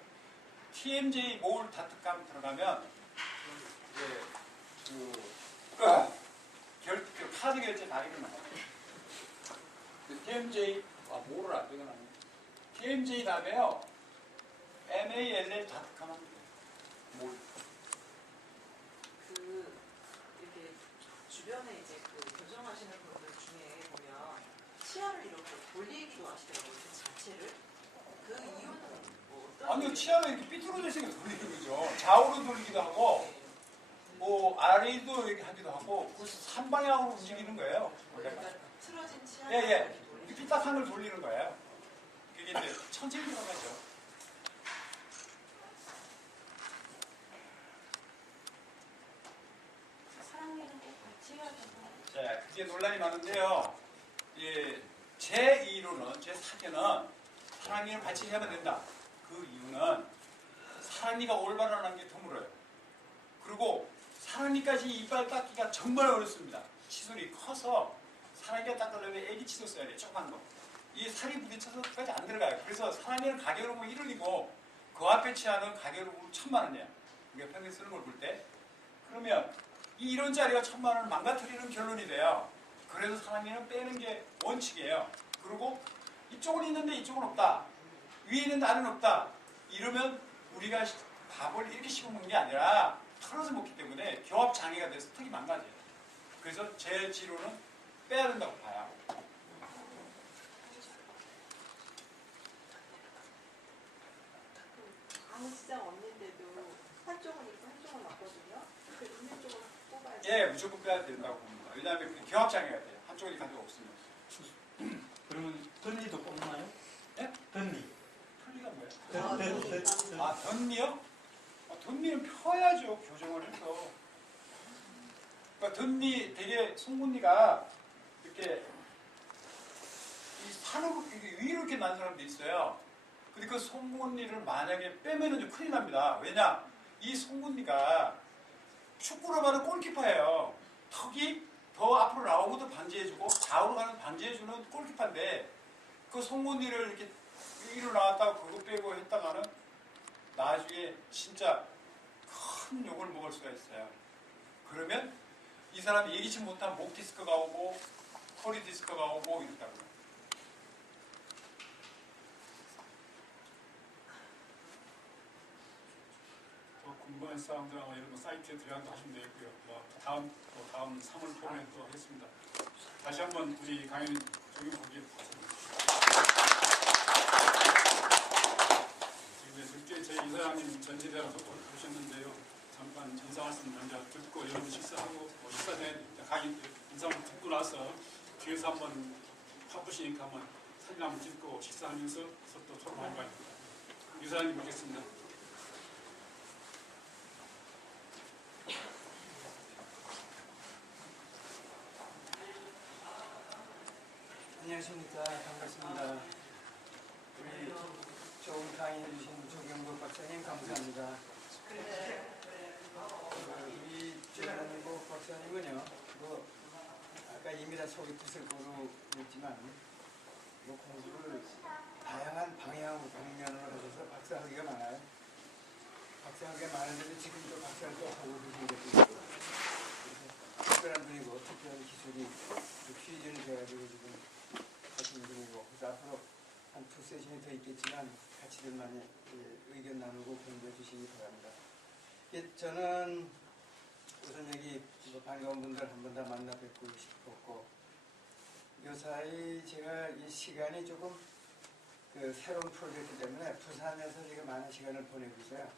tmjmall.com 들어가면 카드 결제 다 해놔요. tmj 뭐를 안 적어놨네. tmj 다음에요. mall.com 하면 돼요. 몰. 그 이렇게 주변에 이제 그 교정하시는 분들 중에 보면 치아를 이렇게 돌리기도 하시더라고요. 그 자체를. 그 이유는 뭐 어떤? 아니요, 치아가 이렇게 삐뚤어져 있으니까 돌리는 거죠. 좌우로 돌리기도 하고 뭐 아래도 이렇게 하기도 하고 그래서 3방향으로 움직이는 거예요. 그러니까 틀어진 치아. 예. 삐딱한 걸 돌리는 거예요. 그게 이제 천천히 들어가죠. 사랑니는 꼭 같이 해야 되나? 자, 그게 논란이 많은데요. 예, 제 이론은, 제 사견은 사랑니를 같이 해야 된다. 그 이유는 사랑니가 올바르는 게 드물어요. 그리고 사랑니까지 이빨 닦기가 정말 어렵습니다. 치솔이 커서 사랑니가 닦으려면 애기 치솔 써야 돼요. 조그만 거. 이 살이 부딪혀서까지 안 들어가요. 그래서 사랑니는 가격으로 보면 1원이고 그 앞에 치아는 가격으로 보면 1,000만 원이에요. 우리가 평균 쓰는 걸 볼 때. 그러면 이 1원짜리가 1,000만 원을 망가뜨리는 결론이 돼요. 그래서 사랑니는 빼는 게 원칙이에요. 그리고 이쪽은 있는데 이쪽은 없다. 위에 있는데 안은 없다. 이러면 우리가 밥을 이렇게 씹어 먹는 게 아니라 털어서 먹기 때문에 교합 장애가 돼서 턱이 망가져요. 그래서 제 지로는 빼야 된다고 봐요. 아무 지장 없는데도 한쪽은 있고 한쪽은 없거든요. 그 있는 쪽을 뽑아야 돼요. 예, 무조건 빼야 된다고 봅니다. 왜냐하면 그 교합 장애가 돼요. 한쪽이 가지고 없으면. 그러면 던니도 뽑나요? 예? 던니. 풀리가 뭐예요? 던. 아, 덧니요? 덧니는 펴야죠. 교정을 해서. 그러니까 덧니 되게 송곳니가 이렇게 이 산으로 이렇게 위로 이렇게 난 사람도 있어요. 근데 그 송곳니를 만약에 빼면은 좀 큰일 납니다. 왜냐? 이 송곳니가 축구로 가는 골키퍼예요. 턱이 더 앞으로 나오고도 방지해주고 좌우로 가는 방지해주는 골키퍼인데 그 송곳니를 이렇게 위로 나왔다가 그거 빼고 했다가는 나중에 진짜 큰 욕을 먹을 수가 있어요. 그러면 이 사람이 예기치 못한 목 디스크가 오고 허리 디스크가 오고 이랬다고요. 더 궁금한 사항들 아마 이런 거 사이트에 들어가서 하시면 되겠고요. 다음 3월 포럼에 또 하겠습니다. 다시 한번 우리 강연 적용 보기 이사장님 전지대로 오셨는데요. 잠깐 인사 말씀 먼저 듣고 여러분 식사하고 식사 전에 가기 인사 듣고 나서 뒤에서 한번 바쁘시니까 한번 사진 한번 찍고 식사하면서 또 토론할 거예요. 이사장님 뵙겠습니다. 안녕하십니까. 반갑습니다. 우리 좋은 강의 해주신 조경국 박사님 감사합니다. 우리 조경국 박사님은요, 아까 이미 다 속이 부슬고로 했지만 공부를 다양한 방면으로 하셔서 박사학위가 많아요. 박사학위가 많은데도 지금도 박사를 또 하고 계신 것도 있고, 특별한 분이고 특별한 기술이 퓨전이 돼가지고 지금 하시는 분이고, 그래서 앞으로 한 2세션이 더 있겠지만 같이들 많이 의견 나누고 공부해 주시기 바랍니다. 저는 우선 여기 반가운 분들 한 번 다 만나 뵙고 싶었고, 요사이 제가 이 시간이 조금 새로운 프로젝트 때문에 부산에서 제가 많은 시간을 보내고 있어요.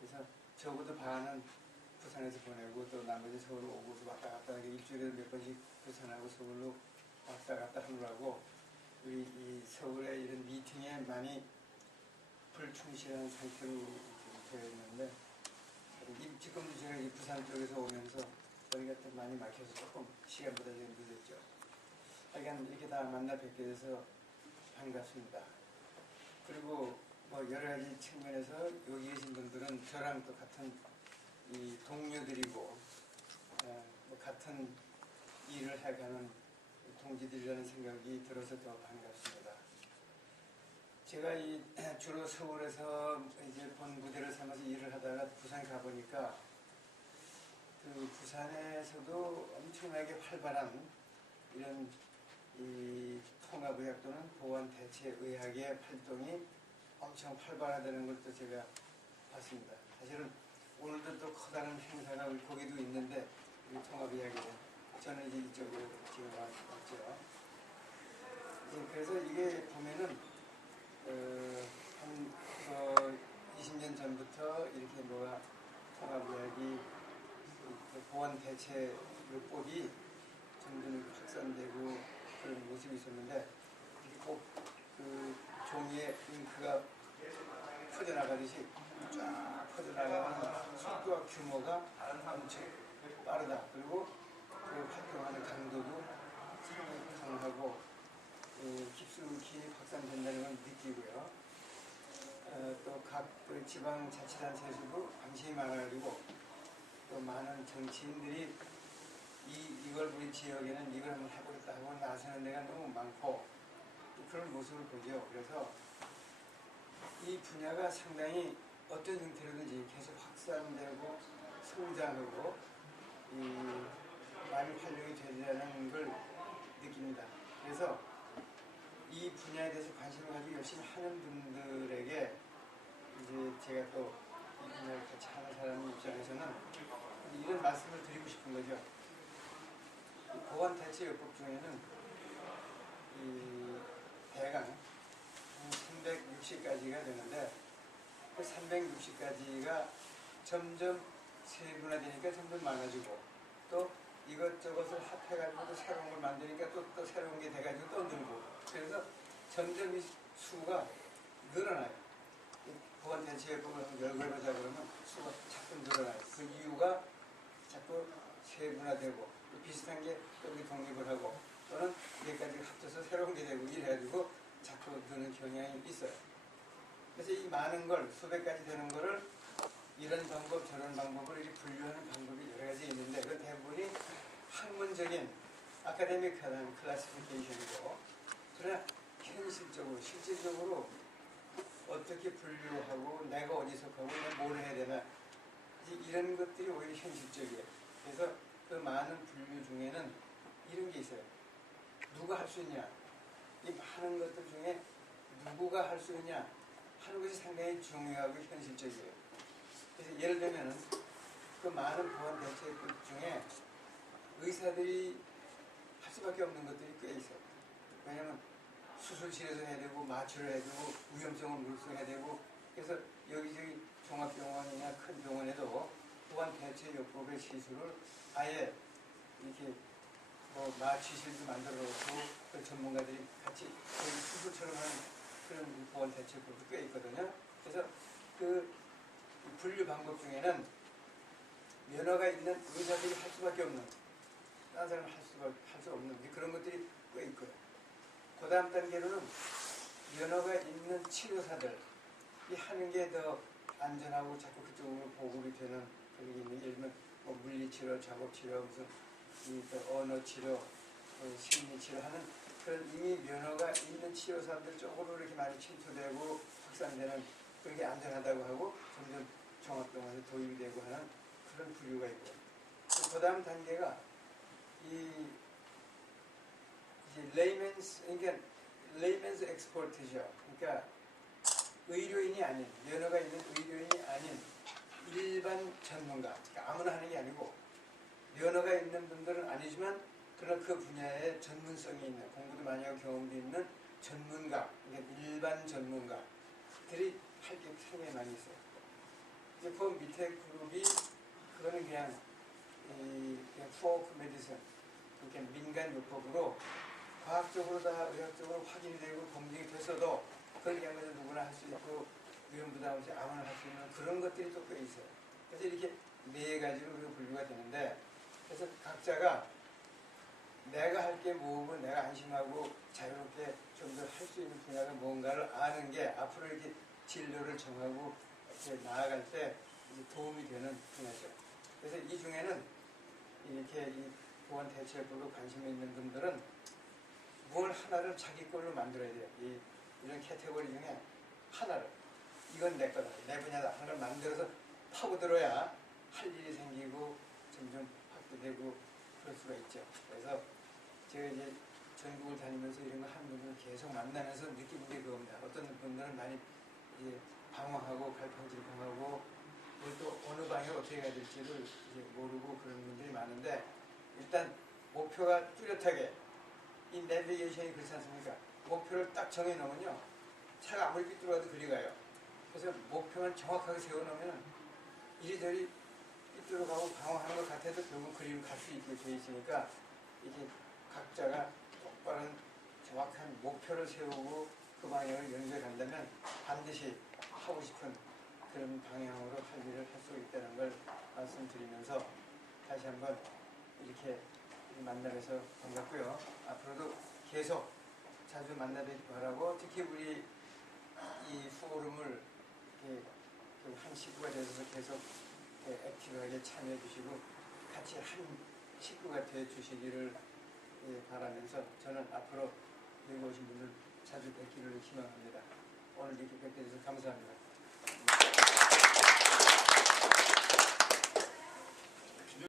그래서 적어도 반은 부산에서 보내고 또 나머지 서울로 오고 왔다 갔다 하게 일주일에 몇 번씩 부산하고 서울로 왔다 갔다 하느라고 우리 이 서울의 이런 미팅에 많이 불충실한 상태로 되어 있는데, 지금도 제가 이 부산 쪽에서 오면서 머리가 좀 많이 막혀서 조금 시간보다 좀 늦었죠. 하여간 이렇게 다 만나 뵙게 돼서 반갑습니다. 그리고 여러 가지 측면에서 여기 계신 분들은 저랑 또 같은 이 동료들이고 같은 일을 해가는 동지들이라는 생각이 들어서 더 반갑습니다. 제가 주로 서울에서 이제 본부대를 삼아서 일을 하다가 부산 가보니까 부산에서도 엄청나게 활발한 이런 이 통합의학 또는 보완대체의학의 활동이 엄청 활발하다는 걸 또 제가 봤습니다. 사실은 오늘도 또 커다란 행사가 우리 거기도 있는데 우리 통합의학에 저는 이제 이쪽으로 지금 왔죠. 그래서 이게 보면은 한 20년 전부터 이렇게 통합의학이 보완대체요법이 점점 확산되고 그런 모습이 있었는데 꼭 종이에 잉크가 퍼져나가듯이 쫙 퍼져나가는 속도와 규모가 엄청 빠르다. 그리고 활동하는 강도도 상당히 강하고 깊숙이 확산된다는 걸 느끼고요. 또 각 지방자치단체에서도 관심이 많아가지고 또 많은 정치인들이 이걸 우리 지역에는 이걸 한번 해보겠다 하고 나서는 데가 너무 많고 그런 모습을 보죠. 그래서 이 분야가 상당히 어떤 형태로든지 계속 확산되고 성장하고 많이 활용이 되리라는 걸 느낍니다. 그래서 이 분야에 대해서 관심을 가지고 열심히 하는 분들에게 이제 제가 또 이 분야를 같이 하는 사람 입장에서는 이런 말씀을 드리고 싶은 거죠. 보완대체요법 중에는 대강 360가지가 되는데 그 360가지가 점점 세분화되니까 점점 많아지고 또 이것저것을 합해가지고 또 새로운 걸 만드니까 또 새로운 게 돼가지고 또 늘고 그래서 점점 이 수가 늘어나요. 보완대체요법을 열거해보자 그러면 수가 자꾸 늘어나요. 그 이유가 자꾸 세분화되고 비슷한 게 또 우리 독립을 하고 또는 몇 가지가 합쳐서 새로운 게 되고 이래가지고 자꾸 드는 경향이 있어요. 그래서 이 많은 걸 수백 가지 되는 거를 이런 방법 저런 방법을 이렇게 분류하는 방법이 여러 가지 있는데 그 대부분이 학문적인 아카데믹한 클래시피케이션이고 그러나 현실적으로 실질적으로 어떻게 분류하고 내가 어디 속하고 내가 뭘 해야 되나 이런 것들이 오히려 현실적이에요. 그래서 그 많은 분류 중에는 이런 게 있어요. 누가 할 수 있냐? 이 많은 것들 중에 누구가 할 수 있냐 하는 것이 상당히 중요하고 현실적이에요. 그래서 예를 들면 그 많은 보완대체법 중에 의사들이 할 수밖에 없는 것들이 꽤 있어요. 왜냐하면 수술실에서 해야 되고 마취를 해야 되고 위험성을 물수해야 되고 그래서 여기저기 종합병원이나 큰 병원에도 보완대체요법의 시술을 아예 이렇게 뭐 마취실도 만들어 놓고 그 전문가들이 같이 거의 수술처럼 하는 그런 보완대체요법도 꽤 있거든요. 그래서 그 분류 방법 중에는 면허가 있는 의사들이 할 수밖에 없는, 다른 사람은 할 수 없는 그런 것들이 꽤 있고요. 그 다음 단계로는 면허가 있는 치료사들이 하는 게 더 안전하고 자꾸 그쪽으로 보급이 되는 그런 게 있는, 예를 들면 뭐 물리치료, 작업치료, 무슨 언어치료, 심리치료 하는 그런 이미 면허가 있는 치료사들 쪽으로 이렇게 많이 침투되고 확산되는 그런 게 안전하다고 하고 점점 종합병원에 도입이 되고 하는 그런 부류가 있고, 그 다음 단계가 그러니까 레이먼스 엑스퍼트죠. 그러니까 의료인이 아닌, 면허가 있는 의료인이 아닌 일반 전문가, 그러니까 아무나 하는 게 아니고 면허가 있는 분들은 아니지만 그러나 그 분야에 전문성이 있는, 공부도 많이 하고 경험도 있는 전문가, 그러니까 일반 전문가들이 할 게 상당히 많이 있어요. 그 밑에 그룹이 그거는 그냥 포크 메디슨, 그러니까 민간 요법으로 과학적으로 다 의학적으로 확인이 되고 검증이 됐어도 그걸 그냥 누구나 할 수 있고 위험 부담 없이 아무나 할 수 있는 그런 것들이 또 꽤 있어요. 그래서 이렇게 네 가지로 분류가 되는데, 그래서 각자가 내가 할 게 뭐고 내가 안심하고 자유롭게 좀 더 할 수 있는 분야가 뭔가를 아는 게 앞으로 이렇게 진로를 정하고 이렇게 나아갈 때 이제 도움이 되는 분야죠. 그래서 이 중에는 이렇게 이 보안 대체법으로 관심 있는 분들은 뭘 하나를 자기 걸로 만들어야 돼요. 이런 캐테고리 중에 하나를, 이건 내 거다, 내 분야다 하나를 만들어서 파고들어야 할 일이 생기고 점점 확대되고 그럴 수가 있죠. 그래서 제가 이제 전국을 다니면서 이런 거 하는 분들을 계속 만나면서 느끼는 게 그겁니다. 어떤 분들은 많이 이제 방황하고 갈팡질팡하고 또 어느 방향을 어떻게 가야 될지를 이제 모르고 그런 분들이 많은데, 일단 목표가 뚜렷하게, 이 내비게이션이 그렇지 않습니까? 목표를 딱 정해놓으면요, 차가 아무리 삐뚤어도 그리 가요. 그래서 목표만 정확하게 세워놓으면 이리저리 삐뚤어가고 방황하는 것 같아도 결국 그리로 갈 수 있게 돼 있으니까, 이게 각자가 똑바른 정확한 목표를 세우고 그 방향을 연구해 간다면 반드시 하고 싶은 그런 방향으로 할 일을 할 수 있다는 걸 말씀드리면서 다시 한번 이렇게 만나뵈서 반갑고요. 앞으로도 계속 자주 만나뵙기 바라고, 특히 우리 이 포럼을 이렇게 한 식구가 되셔서 계속 액티브하게 참여해 주시고 같이 한 식구가 되어 주시기를 바라면서, 저는 앞으로 여기 오신 분들 자주 뵙기를 희망합니다. 오늘 이렇게 뵙게 해주셔서 감사합니다.